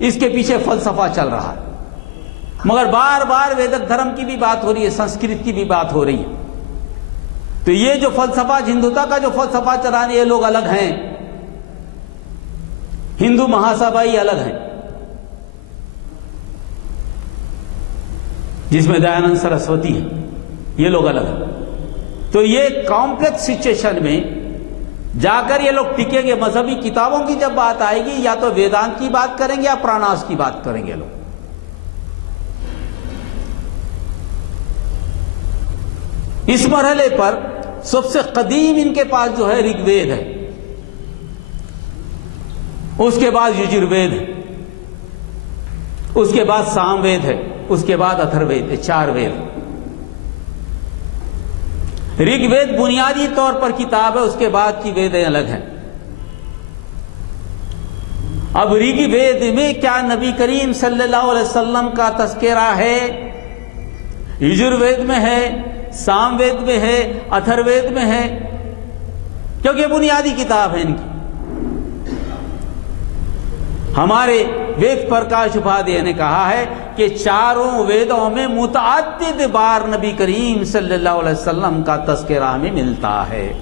اس کے پیچھے فلسفہ چل رہا ہے. مگر بار بار ویدک دھرم کی بھی بات ہو رہی ہے، سنسکرت کی بھی بات ہو رہی ہے. تو یہ جو فلسفہ ہندوتا کا جو فلسفہ چلانے یہ لوگ الگ ہیں، ہندو مہاسبھائی الگ ہیں، جس میں دیانند سرسوتی ہے، یہ لوگ الگ ہیں. تو یہ کمپلیکس سچویشن میں جا کر یہ لوگ ٹکیں گے. مذہبی کتابوں کی جب بات آئے گی یا تو ویدانت کی بات کریں گے یا پراناس کی بات کریں گے لوگ. اس مرحلے پر سب سے قدیم ان کے پاس جو ہے رگ وید ہے، اس کے بعد یجروید ہے، اس کے بعد سام وید ہے، اس کے بعد اتھر وید ہے. 4 وید. رگ وید بنیادی طور پر کتاب ہے، اس کے بعد کی ویدیں الگ ہیں. اب رگ وید میں کیا نبی کریم صلی اللہ علیہ وسلم کا تذکرہ ہے؟ یجروید میں ہے، سام وید میں ہے، اتھر وید میں ہے، کیونکہ بنیادی کتاب ہے ان کی. ہمارے وید پرکاش اپادھیائے نے کہا ہے کہ 4 ویدوں میں متعدد بار نبی کریم صلی اللہ علیہ وسلم کا تذکرہ ہمیں ملتا ہے.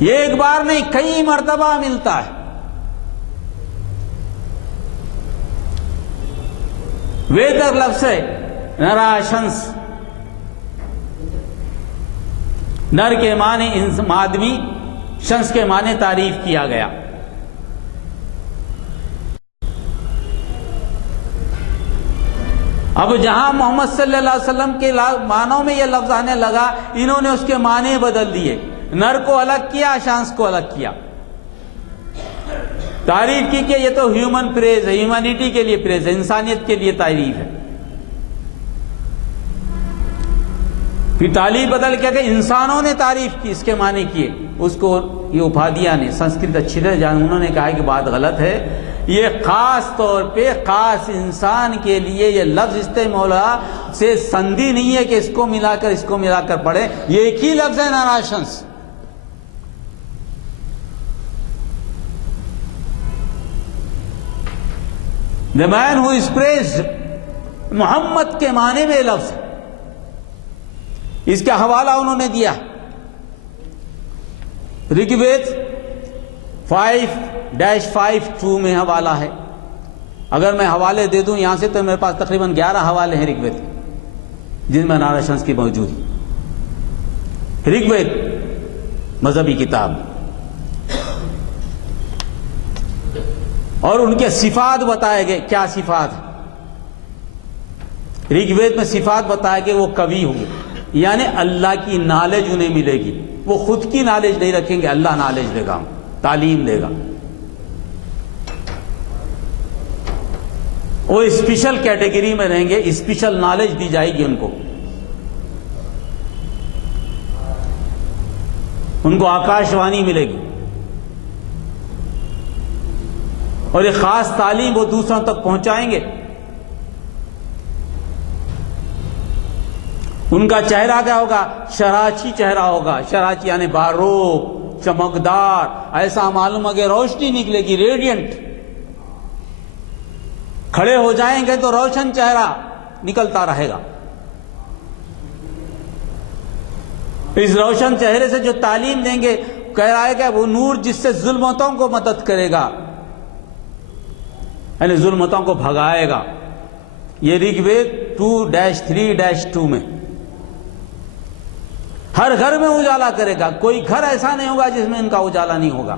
یہ ایک بار نہیں، کئی مرتبہ ملتا ہے. ویدر لفظ ہے نراشنس، نر کے معنی آدمی، شنس کے معنی تعریف کیا گیا. اب جہاں محمد صلی اللہ علیہ وسلم کے معنوں میں یہ لفظ آنے لگا، انہوں نے اس کے معنی بدل دیے، نر کو الگ کیا، شانس کو الگ کیا. تعریف کی کہ یہ تو ہیومن پریز ہے، ہیومینٹی کے لیے پریز ہے، انسانیت کے لیے تعریف ہے. پھر تعریف بدل کیا کہ انسانوں نے تعریف کی، اس کے معنی کیے. اس کو یہ اپادھیاں نے سنسکرت اچھی طرح جان، انہوں نے کہا کہ بات غلط ہے، یہ خاص طور پہ خاص انسان کے لیے یہ لفظ استعمال سے سندھی نہیں ہے کہ اس کو ملا کر پڑھیں. یہ ایک ہی لفظ ہے نراشنس. The man who is praised، محمد کے معنی میں لفظ ہے. اس کا حوالہ انہوں نے دیا. رگ وید 5-5-2 میں حوالہ ہے. اگر میں حوالے دے دوں یہاں سے تو میرے پاس تقریباً 11 حوالے ہیں رگ وید، جن میں ناراشنس کی موجود ہے. رگ وید مذہبی کتاب، اور ان کے صفات بتائے گئے. کیا صفات ہے؟ رگ وید میں صفات بتائے گئے وہ کوی ہوں گے، یعنی اللہ کی نالج انہیں ملے گی. وہ خود کی نالج نہیں رکھیں گے، اللہ نالج دے گا، تعلیم دے گا. وہ اسپیشل کیٹیگری میں رہیں گے، اسپیشل نالج دی جائے گی ان کو. ان کو آکاش وانی ملے گی. اور یہ خاص تعلیم وہ دوسروں تک پہنچائیں گے۔ ان کا چہرہ کیا ہوگا؟ شراچی چہرہ ہوگا۔ شراچی یعنی باروب، چمکدار، ایسا معلوم ہے کہ روشنی نکلے گی، ریڈینٹ۔ کھڑے ہو جائیں گے تو روشن چہرہ نکلتا رہے گا۔ اس روشن چہرے سے جو تعلیم دیں گے، کہہ رہا ہے کہ وہ نور جس سے ظلمتوں کو مدد کرے گا، یعنی ظلمتوں کو بھگائے گا۔ یہ رگ وید 2-3-2 میں ہر گھر میں اجالا کرے گا۔ کوئی گھر ایسا نہیں ہوگا جس میں ان کا اجالا نہیں ہوگا۔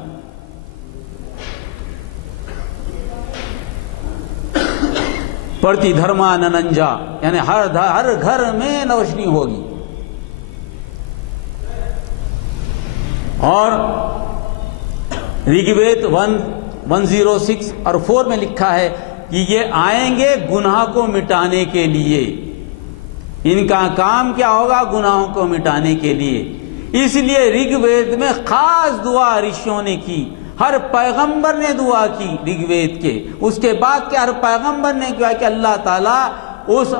پرتی دھرما نننجا، یعنی ہر گھر میں روشنی ہوگی۔ اور رگ وید 1:106 اور 4 میں لکھا ہے کہ یہ آئیں گے گناہ کو مٹانے کے لیے۔ ان کا کام کیا ہوگا؟ گناہوں کو مٹانے کے لیے۔ اس لیے رگ وید میں خاص دعا رشیوں نے کی، ہر پیغمبر نے دعا کی رگ وید کے۔ اس کے بعد کہ ہر پیغمبر نے کیا کہ اللہ تعالیٰ اس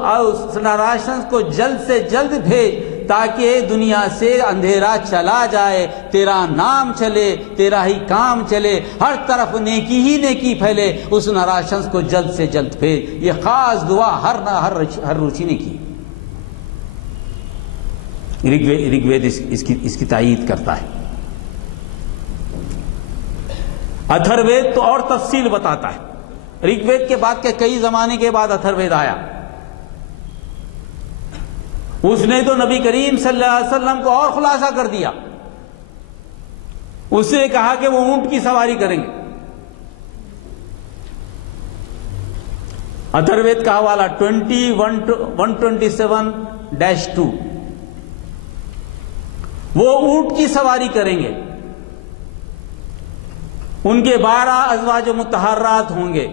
ناراشنس کو جلد سے جلد بھیج، تاکہ دنیا سے اندھیرا چلا جائے، تیرا نام چلے، تیرا ہی کام چلے، ہر طرف نیکی ہی نیکی پھیلے، اس ناراشنس کو جلد سے جلد بھیج۔ یہ خاص دعا ہر رشی نے کی۔ رگ وید اس کی تائید کرتا ہے۔ اتھر وید تو اور تفصیل بتاتا ہے۔ رگ وید کے بعد کے کئی زمانے کے بعد اتھر وید آیا۔ اس نے تو نبی کریم صلی اللہ علیہ وسلم کو اور خلاصہ کر دیا۔ اس سے کہا کہ وہ اونٹ کی سواری کریں گے۔ اتھر وید کا حوالہ 127-2، وہ اونٹ کی سواری کریں گے، ان کے 12 ازواج مطہرات ہوں گے۔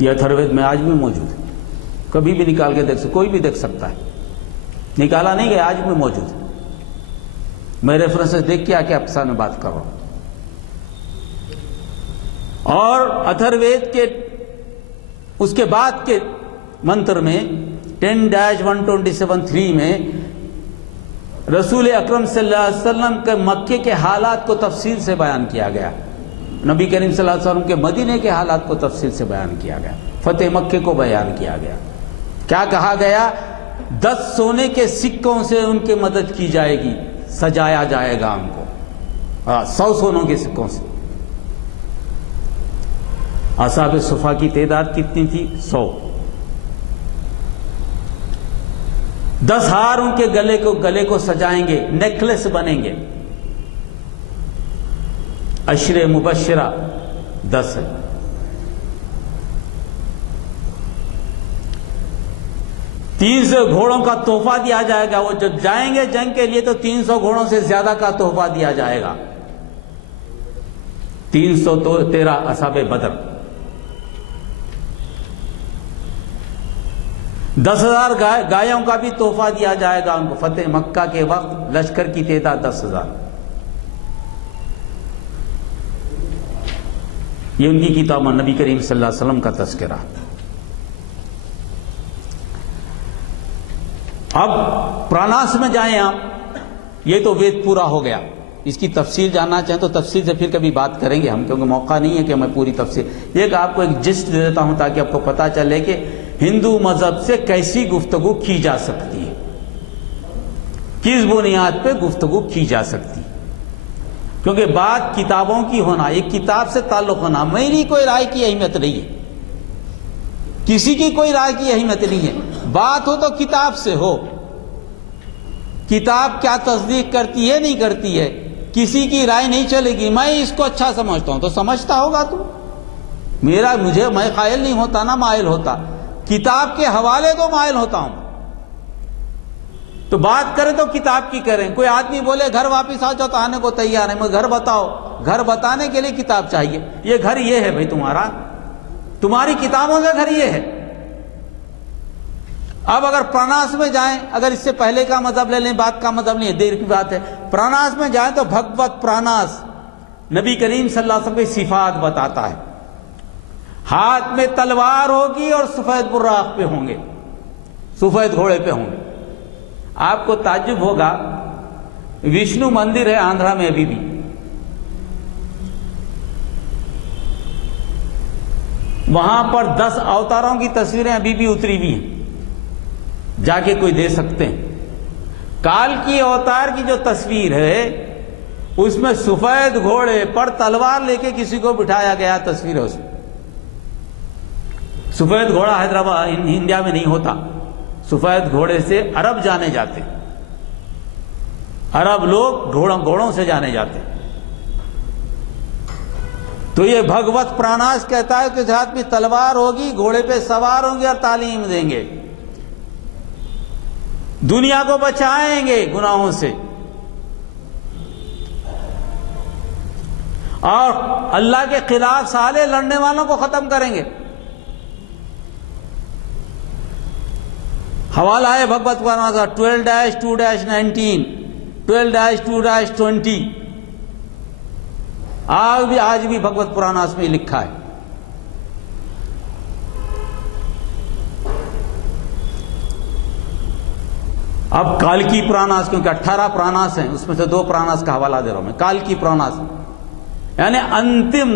یہ اتھر وید میں آج بھی موجود ہے، کبھی بھی نکال کے دیکھ سکتے، کوئی بھی دیکھ سکتا ہے، نکالا نہیں گیا، آج بھی موجود ہے۔ میں ریفرنسز دیکھ کے آ کے آپ کے سامنے بات کر رہا ہوں۔ اور اتھر وید کے اس کے بعد کے منتر میں 10-127-3 میں رسول اکرم صلی اللہ علیہ وسلم کے مکے کے حالات کو تفصیل سے بیان کیا گیا، نبی کریم صلی اللہ علیہ وسلم کے مدینے کے حالات کو تفصیل سے بیان کیا گیا، فتح مکے کو بیان کیا گیا۔ کیا کہا گیا؟ 10 سونے کے سکوں سے ان کی مدد کی جائے گی، سجایا جائے گا ان کو، 100 سونوں کے سکوں سے۔ اصحاب صفا کی تعداد کتنی تھی؟ 100۔ 10 ہار ان کے گلے کو سجائیں گے، نیکلس بنیں گے۔ عشر مبشرہ 10 ہے۔ تین 300 گھوڑوں کا تحفہ دیا جائے گا۔ وہ جب جائیں گے جنگ کے لیے تو 300 گھوڑوں سے زیادہ کا تحفہ دیا جائے گا۔ 313 اصحاب بدر۔ 10,000 گایوں کا بھی تحفہ دیا جائے گا ان کو۔ فتح مکہ کے وقت لشکر کی تعداد 10,000۔ یہ ان کی کتاب میں نبی کریم صلی اللہ علیہ وسلم کا تذکرہ۔ اب پراناس میں جائیں آپ، یہ تو وید پورا ہو گیا۔ اس کی تفصیل جاننا چاہیں تو تفصیل سے پھر کبھی بات کریں گے ہم، کیونکہ موقع نہیں ہے کہ میں پوری تفصیل، یہ کہ آپ کو ایک جسٹ دے دیتا ہوں تاکہ آپ کو پتہ چلے کہ ہندو مذہب سے کیسی گفتگو کی جا سکتی ہے، کس بنیاد پہ گفتگو کی جا سکتی ہے۔ کیونکہ بات کتابوں کی ہونا، ایک کتاب سے تعلق ہونا، میری کوئی رائے کی اہمیت نہیں ہے، کسی کی کوئی رائے کی اہمیت نہیں ہے۔ بات ہو تو کتاب سے ہو، کتاب کیا تصدیق کرتی ہے نہیں کرتی ہے، کسی کی رائے نہیں چلے گی۔ میں اس کو اچھا سمجھتا ہوں تو سمجھتا ہوگا تو میں قائل نہیں ہوتا نہ مائل ہوتا، کتاب کے حوالے تو مائل ہوتا ہوں۔ تو بات کریں تو کتاب کی کریں۔ کوئی آدمی بولے گھر واپس آ جاؤ تو آنے کو تیار ہے، میں گھر بتاؤ، گھر بتانے کے لیے کتاب چاہیے۔ یہ گھر یہ ہے بھائی تمہارا، تمہاری کتابوں کا گھر یہ ہے۔ اب اگر پراناس میں جائیں، اگر اس سے پہلے کا مذہب لے لیں، بات کا مذہب نہیں ہے، دیر کی بات ہے، پراناس میں جائیں تو بھگوت پراناس نبی کریم صلی اللہ علیہ وسلم کی صفات بتاتا ہے. ہاتھ میں تلوار ہوگی اور سفید براق پہ ہوں گے، سفید گھوڑے پہ ہوں گے. آپ کو تعجب ہوگا، وشنو مندر ہے آندھرا میں ابھی بھی، وہاں پر 10 اوتاروں کی تصویریں ابھی بھی اتری ہوئی ہیں، جا کے کوئی دے سکتے ہیں. کال کی اوتار کی جو تصویر ہے اس میں سفید گھوڑے پر تلوار لے کے کسی کو بٹھایا گیا تصویر ہے. اس میں سفید گھوڑا حیدرآباد انڈیا میں نہیں ہوتا، سفید گھوڑے سے عرب جانے جاتے، عرب لوگ گھوڑوں سے جانے جاتے. تو یہ بھگوت پراناس کہتا ہے کہ اس ہاتھ میں تلوار ہوگی، گھوڑے پہ سوار ہوں گے اور تعلیم دیں گے، دنیا کو بچائیں گے گناہوں سے اور اللہ کے خلاف سالے لڑنے والوں کو ختم کریں گے. حوالہ ہے بھگوت پراناس کا 12-2-19 12-2-20. آج بھی بھگوت پراناس میں لکھا ہے. اب کالکی پراناس، کیونکہ 18 پراناس ہیں، اس میں سے 2 پراناس کا حوالہ دے رہا ہوں میں. کالکی پراناس یعنی انتم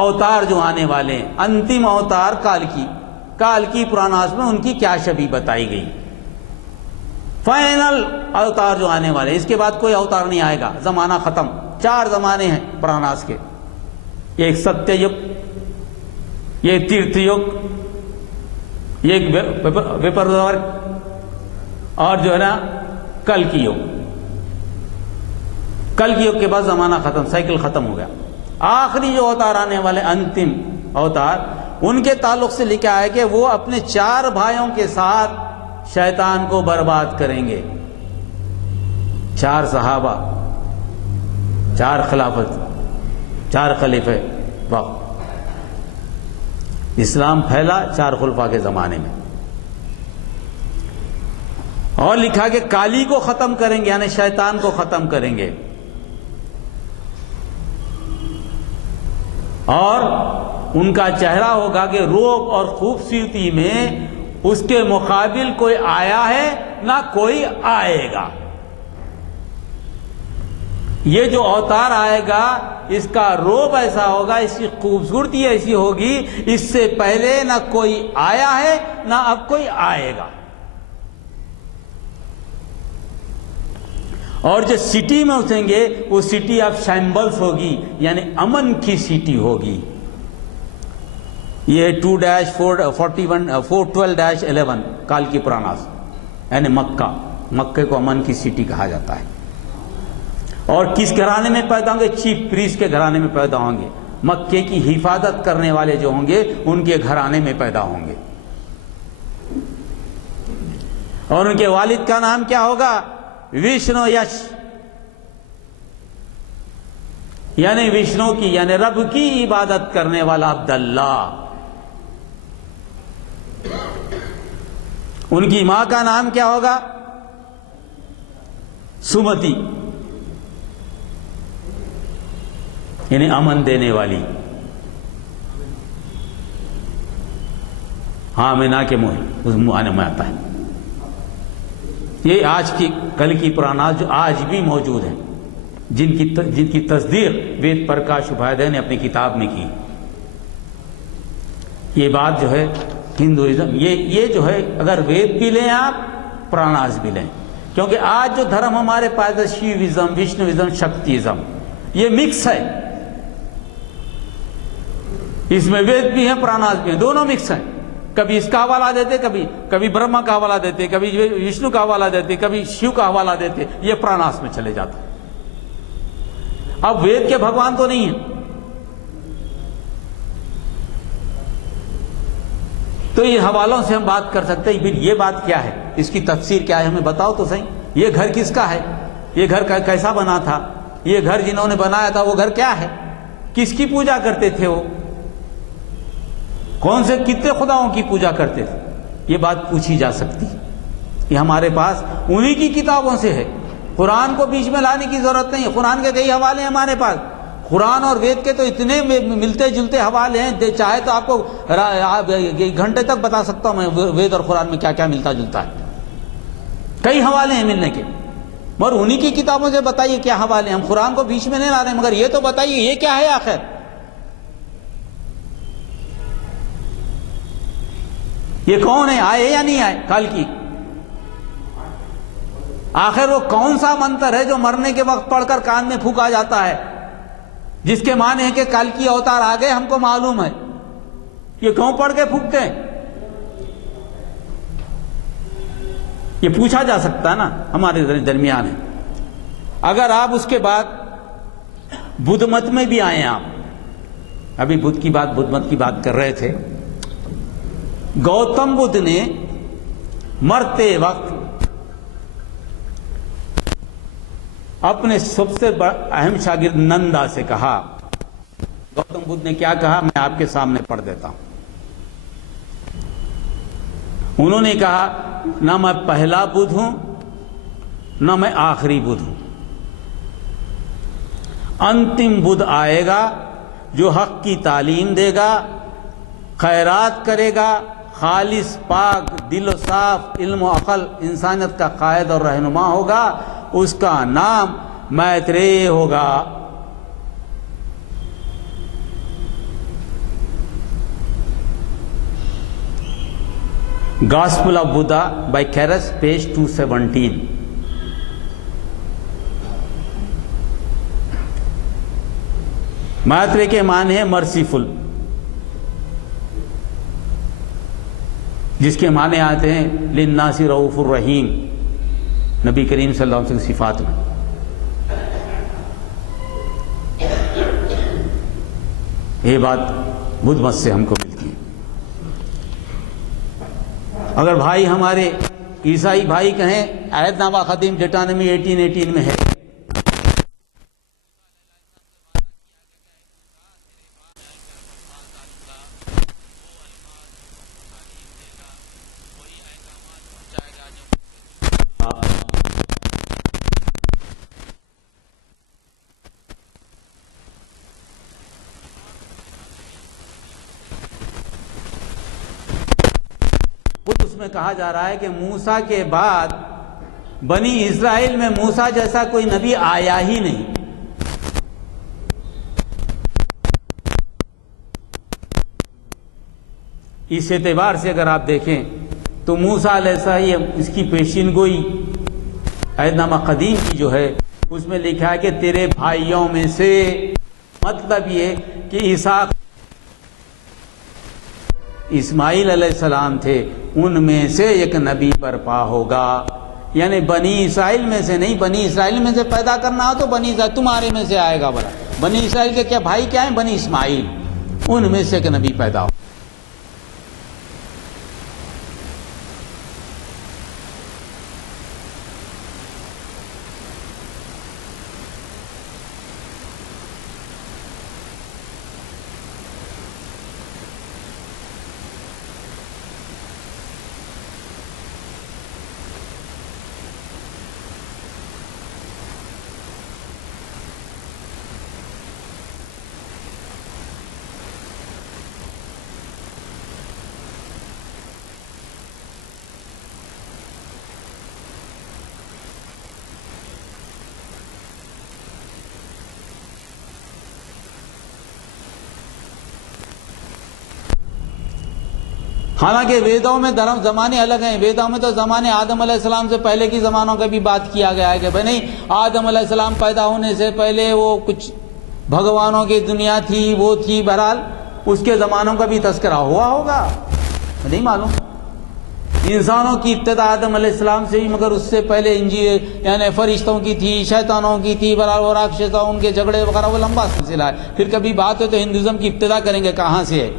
اوتار جو آنے والے ہیں، انتم اوتار کالکی پراناس میں ان کی کیا شبیہ بتائی گئی. فائنل اوتار جو آنے والے، اس کے بعد کوئی اوتار نہیں آئے گا، زمانہ ختم. 4 زمانے ہیں پراناس کے، ایک ستیہ یگ، یہ تیرتھ یگ، یہ وپرورگ، اور جو ہے نا کل کی یگ. کل کی یگ کے بعد زمانہ ختم، سائیکل ختم ہو گیا. آخری جو اوتار آنے والے انتم اوتار، ان کے تعلق سے لکھا ہے کہ وہ اپنے 4 بھائیوں کے ساتھ شیطان کو برباد کریں گے. 4 صحابہ، 4 خلافت، 4 خلیفہ وقت. اسلام پھیلا 4 خلفاء کے زمانے میں. اور لکھا کہ کالی کو ختم کریں گے، یعنی شیطان کو ختم کریں گے. اور ان کا چہرہ ہوگا کہ روپ اور خوبصورتی میں اس کے مقابل کوئی آیا ہے نہ کوئی آئے گا. یہ جو اوتار آئے گا اس کا روپ ایسا ہوگا، اس کی خوبصورتی ایسی ہوگی، اس سے پہلے نہ کوئی آیا ہے نہ اب کوئی آئے گا. اور جو سٹی میں اتریں گے وہ سٹی آف شیمبلز ہوگی، یعنی امن کی سٹی ہوگی. یہ 4-12-11 کال کی پراناس، یعنی مکہ کو امن کی سٹی کہا جاتا ہے. اور کس گھرانے میں پیدا ہوں گے؟ چیف پریسٹ کے گھرانے میں پیدا ہوں گے. مکے کی حفاظت کرنے والے جو ہوں گے ان کے گھرانے میں پیدا ہوں گے. اور ان کے والد کا نام کیا ہوگا؟ وشنو یش، یعنی وشنو کی، یعنی رب کی عبادت کرنے والا عبداللہ. ان کی ماں کا نام کیا ہوگا؟ سمتی، یعنی امن دینے والی. ہاں مینا کے معنی میں آتا ہے. یہ آج کی کل کی پراناس جو آج بھی موجود ہیں، جن کی تصدیق وید پرکاش اپادھیائے نے اپنی کتاب میں کی. یہ بات جو ہے ہندوازم، یہ جو ہے اگر وید بھی لیں آپ، پراناس بھی لیں، کیونکہ آج جو دھرم ہمارے پاس ہے شیوازم، وشنوازم، شکتیزم، یہ مکس ہے. اس میں وید بھی ہیں پراناس بھی ہیں، دونوں مکس ہیں. کبھی اس کا حوالہ دیتے، کبھی برہما کا حوالہ دیتے، کبھی وشنو کا حوالہ دیتے، کبھی شیو کا حوالہ دیتے. یہ پراناس میں چلے جاتا. اب وید کے بھگوان تو نہیں ہیں. تو یہ حوالوں سے ہم بات کر سکتے ہیں. پھر یہ بات کیا ہے، اس کی تفسیر کیا ہے، ہمیں بتاؤ تو صحیح. یہ گھر کس کا ہے؟ یہ گھر کیسا بنا تھا؟ یہ گھر جنہوں نے بنایا تھا وہ گھر کیا ہے؟ کس کی پوجا کرتے تھے وہ؟ کون سے کتنے خداؤں کی پوجا کرتے تھے؟ یہ بات پوچھی جا سکتی. یہ ہمارے پاس انہی کی کتابوں سے ہے. قرآن کو بیچ میں لانے کی ضرورت نہیں. قرآن کے کئی حوالے ہیں ہمارے پاس. قرآن اور وید کے تو اتنے ملتے جلتے حوالے ہیں، چاہے تو آپ کو گھنٹے تک بتا سکتا ہوں میں وید اور قرآن میں کیا کیا ملتا جلتا ہے. کئی حوالے ہیں ملنے کے، مگر انہی کی کتابوں سے بتائیے کیا حوالے ہیں. ہم قرآن کو بیچ میں نہیں لا رہے ہیں، مگر یہ تو بتائیے یہ کیا ہے آخر. یہ کون ہے، آئے یا نہیں آئے کل کی؟ آخر وہ کون سا منتر ہے جو مرنے کے وقت پڑھ کر کان میں پھونکا جاتا ہے، جس کے معنی ہے کہ کل کی اوتار آ گئے ہم کو معلوم ہے؟ یہ کیوں پڑھ کے پھونکتے ہیں؟ یہ پوچھا جا سکتا ہے نا، ہمارے درمیان ہے. اگر آپ اس کے بعد بدھ مت میں بھی آئے، آپ ابھی بدھ مت کی بات کر رہے تھے. گوتم بدھ نے مرتے وقت اپنے سب سے اہم شاگرد نندا سے کہا، گوتم بدھ نے کیا کہا میں آپ کے سامنے پڑھ دیتا ہوں. انہوں نے کہا نہ میں پہلا بدھ ہوں نہ میں آخری بدھ ہوں. انتم بدھ آئے گا جو حق کی تعلیم دے گا، خیرات کرے گا، خالص پاک دل و صاف علم و عقل انسانیت کا قائد اور رہنما ہوگا. اس کا نام میتریے ہوگا. Gospel of Buddha by Carus page 217. Maitreya کے معنی ہے مرسیفل، جس کے معنی آتے ہیں للناس رؤوف الرحیم، نبی کریم صلی اللہ علیہ وسلم کی صفات میں. یہ بات بدھ مت سے ہم کو ملتی ہے. اگر بھائی ہمارے عیسائی بھائی کہیں عہد نامہ قدیم ڈیٹانومی 18:18 میں ہے میں کہا جا رہا ہے کہ موسیٰ کے بعد بنی اسرائیل میں موسیٰ جیسا کوئی نبی آیا ہی نہیں. اس اعتبار سے اگر آپ دیکھیں تو موسیٰ علیہ السلام اس کی پیشین گوئی عہد نامہ قدیم کی جو ہے اس میں لکھا ہے کہ تیرے بھائیوں میں سے، مطلب یہ کہ اسماعیل علیہ السلام تھے، ان میں سے ایک نبی برپا ہوگا. یعنی بنی اسرائیل میں سے نہیں، بنی اسرائیل میں سے پیدا کرنا ہو تو بنی اسرائیل تمہارے میں سے آئے گا. بڑا بنی اسرائیل کے کیا بھائی کیا ہیں؟ بنی اسماعیل. ان میں سے ایک نبی پیدا ہو. حالانکہ ویدوں میں دھرم زمانے الگ ہیں. ویدوں میں تو زمانے آدم علیہ السلام سے پہلے کی زمانوں کا بھی بات کیا گیا ہے کہ بھئی نہیں، آدم علیہ السلام پیدا ہونے سے پہلے وہ کچھ بھگوانوں کی دنیا تھی، وہ تھی. بہرحال اس کے زمانوں کا بھی تذکرہ ہوا ہوگا، نہیں معلوم. انسانوں کی ابتدا آدم علیہ السلام سے ہی، مگر اس سے پہلے یعنی فرشتوں کی تھی، شیطانوں کی تھی، بہرحال وہ راکشسوں، ان کے جھگڑے وغیرہ، وہ لمبا سلسلہ ہے. پھر کبھی بات ہو تو ہندوازم کی ابتدا کریں گے کہاں سے ہے،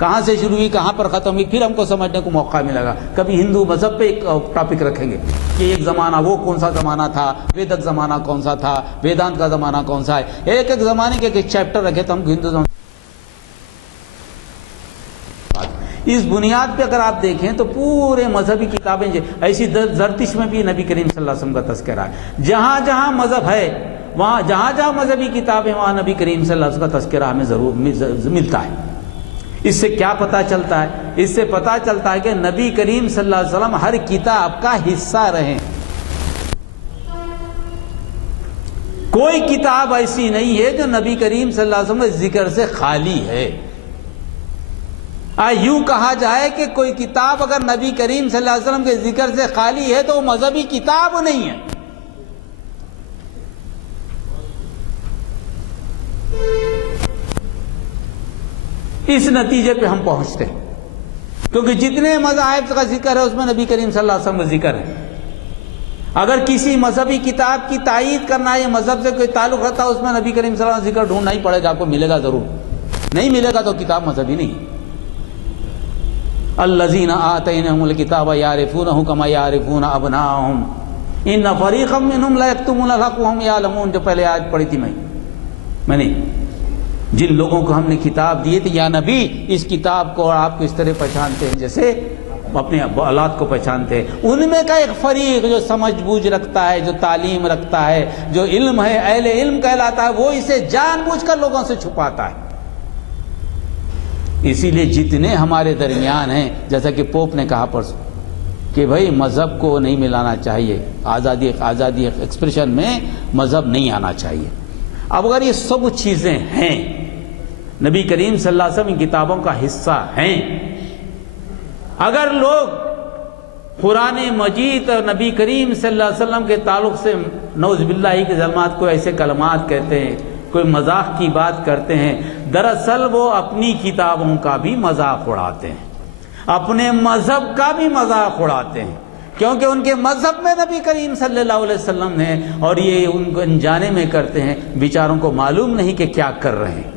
کہاں سے شروع ہوئی، کہاں پر ختم ہوئی، پھر ہم کو سمجھنے کو موقع ملے گا. کبھی ہندو مذہب پہ ایک ٹاپک رکھیں گے کہ ایک زمانہ وہ کون سا زمانہ تھا، ویدک زمانہ کون سا تھا، ویدانت کا زمانہ کون سا ہے. ایک ایک زمانے کے ایک چیپٹر رکھے تو ہم ہندو اس بنیاد پہ اگر آپ دیکھیں تو پورے مذہبی کتابیں ایسی زرتش میں بھی نبی کریم صلی اللہ علیہ وسلم کا تذکرہ ہے. جہاں جہاں مذہب ہے وہاں جہاں جہاں مذہبی کتابیں وہاں نبی کریم صلی اللہ علیہ وسلم کا تذکرہ ہمیں ضرور ملتا ہے. اس سے کیا پتہ چلتا ہے؟ اس سے پتہ چلتا ہے کہ نبی کریم صلی اللہ علیہ وسلم ہر کتاب کا حصہ رہے. کوئی کتاب ایسی نہیں ہے جو نبی کریم صلی اللہ علیہ وسلم کے ذکر سے خالی ہے. یوں کہا جائے کہ کوئی کتاب اگر نبی کریم صلی اللہ علیہ وسلم کے ذکر سے خالی ہے تو وہ مذہبی کتاب نہیں ہے. اس نتیجے پہ ہم پہنچتے ہیں کیونکہ جتنے مذاہب کا ذکر ہے اس میں نبی کریم صلی اللہ علیہ وسلم کا ذکر ہے. اگر کسی مذہبی کتاب کی تائید کرنا ہے، مذہب سے کوئی تعلق رکھتا ہے، اس میں نبی کریم صلی اللہ علیہ وسلم کا ذکر ڈھونڈنا ہی پڑے گا، آپ کو ملے گا ضرور. نہیں ملے گا تو کتاب مذہبی نہیں. الذین آتیناہم الکتاب یعرفونہ کما یعرفون ابناءہم ان فریقا منہم لیکتمون الحق وہم یعلمون، جو پہلے آیت پڑھی تھی میں نے. جن لوگوں کو ہم نے کتاب دیے تھے یا نبی، اس کتاب کو اور آپ کو اس طرح پہچانتے ہیں جیسے اپنے اولاد کو پہچانتے ہیں. ان میں کا ایک فریق جو سمجھ بوجھ رکھتا ہے، جو تعلیم رکھتا ہے، جو علم ہے، اہل علم کہلاتا ہے، وہ اسے جان بوجھ کر لوگوں سے چھپاتا ہے. اسی لیے جتنے ہمارے درمیان ہیں، جیسا کہ پوپ نے کہا پرسوں کہ بھائی مذہب کو نہیں ملانا چاہیے، آزادی ایکسپریشن میں مذہب نہیں آنا چاہیے. اب اگر یہ سب چیزیں ہیں، نبی کریم صلی اللہ علیہ وسلم ان کتابوں کا حصہ ہیں، اگر لوگ قرآن مجید اور نبی کریم صلی اللہ علیہ وسلم کے تعلق سے نعوذ باللہ کی ظلمات کو ایسے کلمات کہتے ہیں، کوئی مذاق کی بات کرتے ہیں، دراصل وہ اپنی کتابوں کا بھی مذاق اڑاتے ہیں، اپنے مذہب کا بھی مذاق اڑاتے ہیں، کیونکہ ان کے مذہب میں نبی کریم صلی اللہ علیہ وسلم ہے اور یہ ان کو انجانے میں کرتے ہیں. بیچاروں کو معلوم نہیں کہ کیا کر رہے ہیں،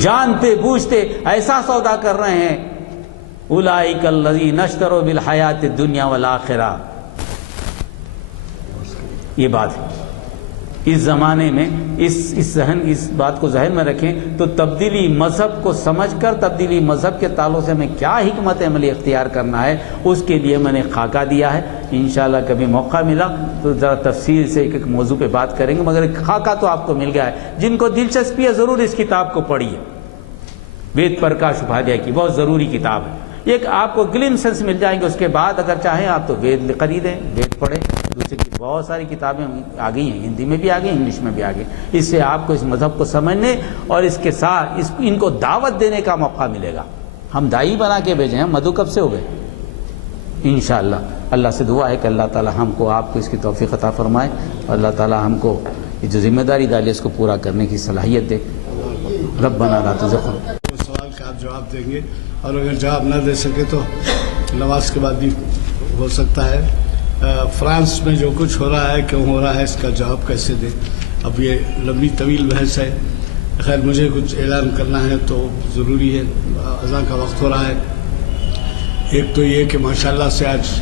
جانتے بوجھتے ایسا سودا کر رہے ہیں. اولئک الذین اشتروا بالحیات الدنیا والآخرہ. یہ بات ہے. اس زمانے میں اس بات کو ذہن میں رکھیں تو تبدیلی مذہب کو سمجھ کر تبدیلی مذہب کے تعلق سے ہمیں کیا حکمت عملی اختیار کرنا ہے، اس کے لیے میں نے خاکہ دیا ہے. انشاءاللہ کبھی موقع ملا تو ذرا تفصیل سے ایک موضوع پہ بات کریں گے، مگر خاکہ تو آپ کو مل گیا ہے. جن کو دلچسپی ہے ضرور اس کتاب کو پڑھیے. وید پرکاش اپادھیائے کی بہت ضروری کتاب ہے. ایک آپ کو گلمسز مل جائیں گے. اس کے بعد اگر چاہیں آپ تو وید خریدیں، وید پڑھیں. دوسری کی بہت ساری کتابیں آ گئی ہیں، ہندی میں بھی آ گئی، انگلش میں بھی آ گئی. اس سے آپ کو اس مذہب کو سمجھنے اور اس کے ساتھ ان کو دعوت دینے کا موقع ملے گا. ہم دائی بنا کے بھیجیں ہیں. مدعو کب سے ہو گئے؟ انشاءاللہ. اللہ سے دعا ہے کہ اللہ تعالی ہم کو آپ کو اس کی توفیق عطا فرمائے، اور اللہ تعالی ہم کو یہ جو ذمہ داری ڈالی اس کو پورا کرنے کی صلاحیت دے. ربنا لا تزغ. سوال کا آپ جواب دیں گے، اور اگر جواب نہ دے سکے تو نماز کے بعد بھی ہو سکتا ہے. فرانس میں جو کچھ ہو رہا ہے، کیوں ہو رہا ہے، اس کا جواب کیسے دیں؟ اب یہ لمبی طویل بحث ہے. خیر مجھے کچھ اعلان کرنا ہے تو ضروری ہے، اذان کا وقت ہو رہا ہے. ایک تو یہ کہ ماشاءاللہ سے آج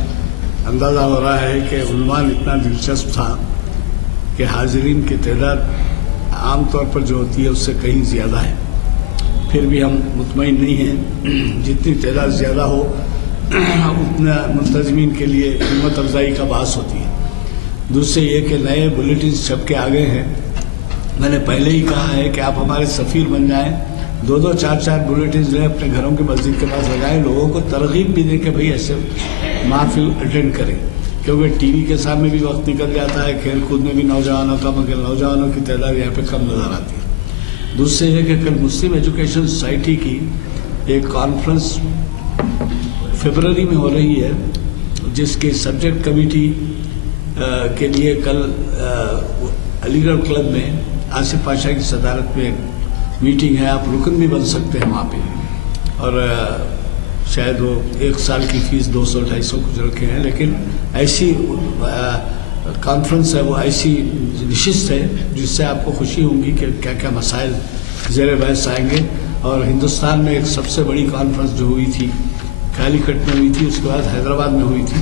اندازہ ہو رہا ہے کہ عنوان اتنا دلچسپ تھا کہ حاضرین کی تعداد عام طور پر جو ہوتی ہے اس سے کہیں زیادہ ہے. پھر بھی ہم مطمئن نہیں ہیں. جتنی تعداد زیادہ ہو اتنا منتظمین کے لیے ہمت افزائی کا باعث ہوتی ہے. دوسرے یہ کہ نئے بلیٹنز چھپ کے آگے ہیں. میں نے پہلے ہی کہا ہے کہ آپ ہمارے سفیر بن جائیں. 2-2 4-4 بلیٹنز جو ہے اپنے گھروں کے مسجد کے پاس لگائیں، لوگوں کو ترغیب بھی دیں کہ بھئی ایسے محفل اٹینڈ کریں. کیونکہ ٹی وی کے سامنے بھی وقت نکل جاتا ہے، کھیل کود میں بھی نوجوانوں کا، مگر نوجوانوں کی تعداد یہاں پہ کم نظر آتی ہے. دوسرے یہ کہ کل مسلم ایجوکیشن سوسائٹی کی ایک کانفرنس فیبرری میں ہو رہی ہے، جس کے سبجیکٹ کمیٹی کے لیے کل علی گڑھ کلب میں آصف پاشا کی صدارت میں میٹنگ ہے. آپ رکن بھی بن سکتے ہیں وہاں پہ، اور شاید وہ 1 سال کی فیس 200-250 کچھ رکھے ہیں. لیکن ایسی کانفرنس ہے، وہ ایسی نشست ہے جس سے آپ کو خوشی ہوگی کہ کیا کیا مسائل زیر بحث آئیں گے. اور ہندوستان میں ایک سب سے بڑی کانفرنس جو ہوئی تھی کالی کٹ میں ہوئی تھی، اس کے بعد حیدرآباد میں ہوئی تھی.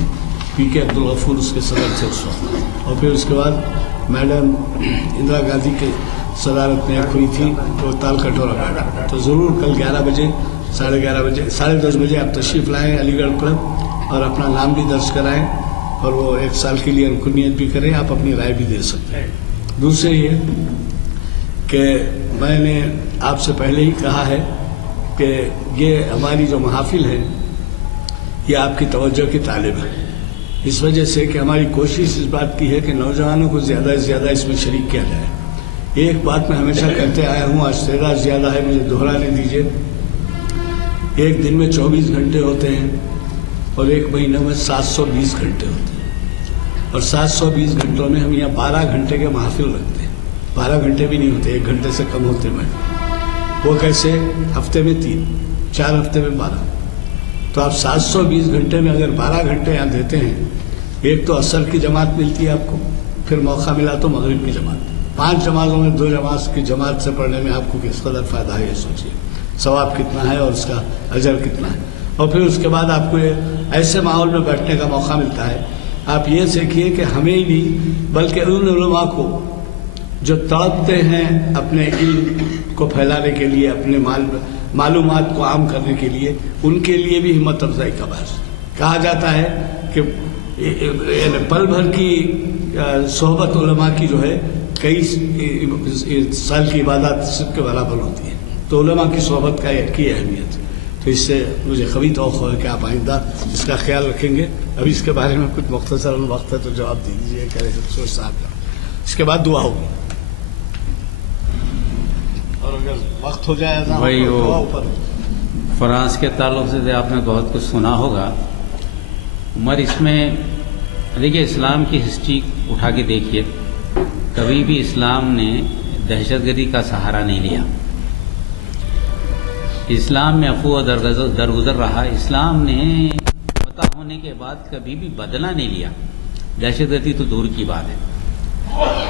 پی کے عبدالغفور اس کے صدر تھے اس وقت، اور پھر اس کے بعد میڈم اندرا گاندھی کے صدارت میں ایک ہوئی تھی وہ تال کٹورا میڈم. تو ضرور کل 11 بجے 10:30 بجے آپ تشریف لائیں علی گڑھ کلب اور اپنا نام بھی درج کرائیں اور وہ 1 سال کے لیے رکنیت بھی کریں. آپ اپنی رائے بھی دے سکتے ہیں. دوسرے یہ کہ میں نے آپ سے پہلے ہی کہا ہے کہ یہ ہماری جو محافل ہے یہ آپ کی توجہ کی طالب ہے، اس وجہ سے کہ ہماری کوشش اس بات کی ہے کہ نوجوانوں کو زیادہ سے زیادہ اس میں شریک کیا جائے. ایک بات میں ہمیشہ کہتے آیا ہوں، آج تعداد زیادہ ہے مجھے دہرانے دیجیے. ایک دن میں 24 گھنٹے ہوتے ہیں اور ایک مہینے میں 720 گھنٹے ہوتے ہیں، اور 720 گھنٹوں میں ہم یہاں 12 گھنٹے کے محافل رکھتے ہیں. 12 گھنٹے بھی نہیں ہوتے، 1 گھنٹے سے کم ہوتے میں. وہ کیسے؟ ہفتے میں 3، 4 ہفتے میں 12. تو آپ 720 گھنٹے میں اگر 12 گھنٹے یہاں دیتے ہیں، ایک تو عصر کی جماعت ملتی ہے آپ کو، پھر موقع ملا تو مغرب کی جماعت. 5 جماعتوں میں 2 جماعت کی جماعت سے پڑھنے میں آپ کو کس قدر فائدہ ہے یہ سوچیے. ثواب کتنا ہے اور اس کا اجر کتنا ہے. اور پھر اس کے بعد آپ کو ایسے ماحول میں بیٹھنے کا موقع ملتا ہے. آپ یہ سیکھیے کہ ہمیں ہی نہیں بلکہ ان علماء کو جو تڑپتے ہیں اپنے علم کو پھیلانے کے لیے، اپنے معلومات کو عام کرنے کے لیے، ان کے لیے بھی ہمت افزائی کا باعث. کہا جاتا ہے کہ پل بھر کی صحبت علماء کی جو ہے کئی سال کی عبادات سب کے برابر ہوتی ہے. تو علماء کی صحبت کی اہمیت. تو اس سے مجھے قوی توقع ہے کہ آپ آئندہ اس کا خیال رکھیں گے. ابھی اس کے بارے میں کچھ مختصر وقت ہے تو جواب دے دیجیے سوچ صاحب کا. اس کے بعد دعا ہوگی اور اگر وقت ہو جائے بھائی وہ فرانس کے تعلق سے آپ نے بہت کچھ سنا ہوگا. عمر اس میں دیکھیے اسلام کی ہسٹری اٹھا کے دیکھیے، کبھی بھی اسلام نے دہشت گردی کا سہارا نہیں لیا. اسلام میں افواہ درگزر رہا. اسلام نے فتح ہونے کے بعد کبھی بھی بدلہ نہیں لیا. دہشت گردی تو دور کی بات ہے.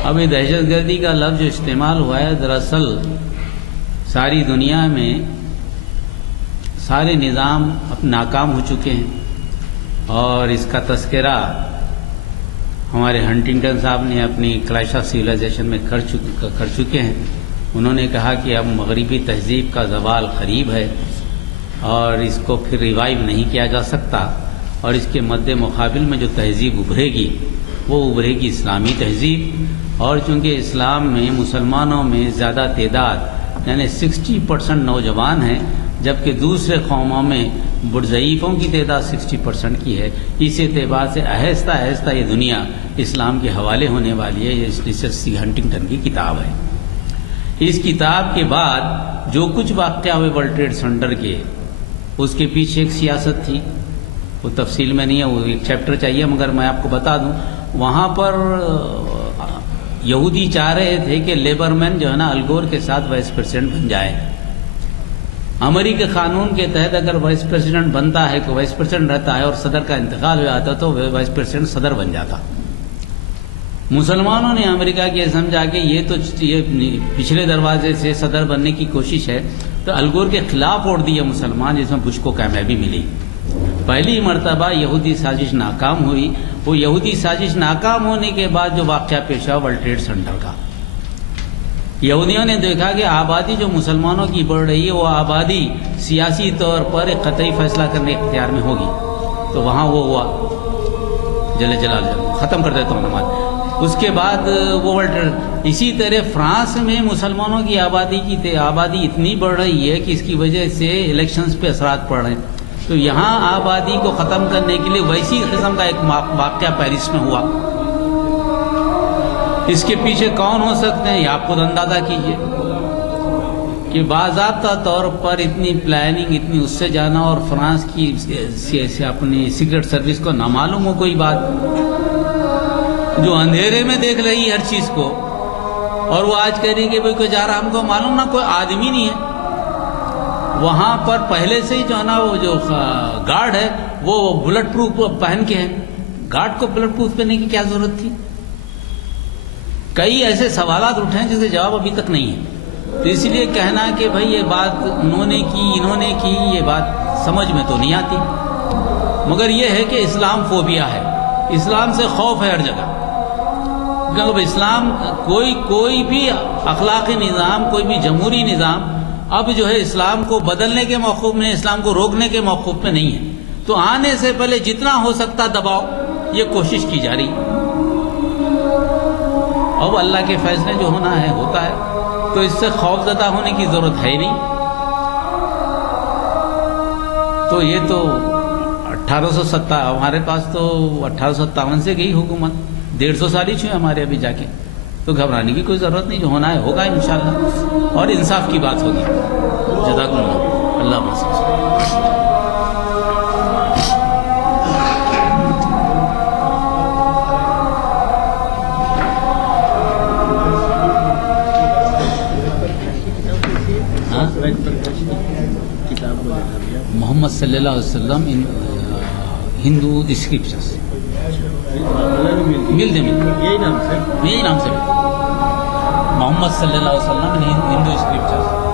اب یہ دہشت گردی کا لفظ جو استعمال ہوا ہے، دراصل ساری دنیا میں سارے نظام اب ناکام ہو چکے ہیں، اور اس کا تذکرہ ہمارے ہنٹنگٹن صاحب نے اپنی کلیش آف سویلائزیشن میں کر چکے ہیں. انہوں نے کہا کہ اب مغربی تہذیب کا زوال قریب ہے اور اس کو پھر ریوائیو نہیں کیا جا سکتا، اور اس کے مد مقابل میں جو تہذیب ابھرے گی وہ ابھرے گی اسلامی تہذیب. اور چونکہ اسلام میں مسلمانوں میں زیادہ تعداد یعنی 60% نوجوان ہیں، جبکہ دوسرے قوموں میں ضعیفوں کی تعداد 60% کی ہے. اس اعتبار سے آہستہ آہستہ یہ دنیا اسلام کے حوالے ہونے والی ہے. یہ ریچرڈ ہنٹنگٹن کی کتاب ہے. اس کتاب کے بعد جو کچھ واقعہ ہوئے ورلڈ ٹریڈ سینٹر کے، اس کے پیچھے ایک سیاست تھی، وہ تفصیل میں نہیں ہے، وہ ایک چیپٹر چاہیے، مگر میں آپ کو بتا دوں. وہاں پر یہودی چاہ رہے تھے کہ لیبرمین جو ہے نا الگور کے ساتھ وائس پریزیڈنٹ بن جائے. امریکی قانون کے تحت اگر وائس پریزیڈنٹ بنتا ہے تو وائس پریزیڈنٹ رہتا ہے، اور صدر کا انتقال ہو جاتا تو وائس پریزیڈنٹ صدر بن جاتا. مسلمانوں نے امریکہ کے سمجھا کہ یہ تو پچھلے دروازے سے صدر بننے کی کوشش ہے، تو الگور کے خلاف ووٹ دیا مسلمان، جس میں بش کو کامیابی ملی. پہلی مرتبہ یہودی سازش ناکام ہوئی. وہ یہودی سازش ناکام ہونے کے بعد جو واقعہ پیش ہوا ورلڈ ٹریڈ سینٹر کا، یہودیوں نے دیکھا کہ آبادی جو مسلمانوں کی بڑھ رہی ہے وہ آبادی سیاسی طور پر ایک قطعی فیصلہ کرنے اختیار میں ہوگی. تو وہاں وہ ہوا جلال ختم کر دیتا ہوں نماز. اس کے بعد وہ اسی طرح فرانس میں مسلمانوں کی آبادی اتنی بڑھ رہی ہے کہ اس کی وجہ سے الیکشنز پہ اثرات پڑ رہے ہیں. تو یہاں آبادی کو ختم کرنے کے لیے ویسی قسم کا ایک واقعہ پیرس میں ہوا. اس کے پیچھے کون ہو سکتے ہیں یہ آپ خود اندازہ کیجئے کہ باضابطہ طور پر اتنی پلاننگ، اتنی اس سے جانا، اور فرانس کی اپنی سیکرٹ سروس کو نہ معلوم ہو کوئی بات، جو اندھیرے میں دیکھ رہی ہر چیز کو، اور وہ آج کہہ رہی کہ بھائی کوئی جا رہا، ہم کو معلوم نہ کوئی آدمی نہیں ہے وہاں پر. پہلے سے ہی جو ہے نا وہ جو گارڈ ہے وہ بلٹ پروف پہن کے ہے. گارڈ کو بلٹ پروف پہننے کی کیا ضرورت تھی؟ کئی ایسے سوالات اٹھے ہیں جس کے جواب ابھی تک نہیں ہے. تو اس لیے کہنا کہ بھائی یہ بات انہوں نے کی یہ بات سمجھ میں تو نہیں آتی. مگر یہ ہے کہ اسلام فوبیا ہے، اسلام سے خوف ہے ہر جگہ. کیونکہ اسلام کوئی بھی اخلاقی نظام، کوئی بھی جمہوری نظام اب جو ہے اسلام کو بدلنے کے موقف میں، اسلام کو روکنے کے موقف میں نہیں ہے. تو آنے سے پہلے جتنا ہو سکتا دباؤ، یہ کوشش کی جا رہی. اب اللہ کے فیصلے جو ہونا ہے ہوتا ہے، تو اس سے خوف زدہ ہونے کی ضرورت ہے نہیں. تو یہ تو 1857 ہمارے پاس تو 1857 سے گئی حکومت، 150 سال ہی چھوئے ہمارے ابھی جا کے. تو گھبرانے کی کوئی ضرورت نہیں، جو ہونا ہے ہوگا انشاءاللہ، اور انصاف کی بات ہوگی. جزاکم اللہ. اللہ حافظ. محمد صلی اللہ علیہ وسلم ان ہندو اسکرپچرس ملتے یہی نام سے محمد صلی اللہ علیہ وسلم ان ہندو اسکرپچرس.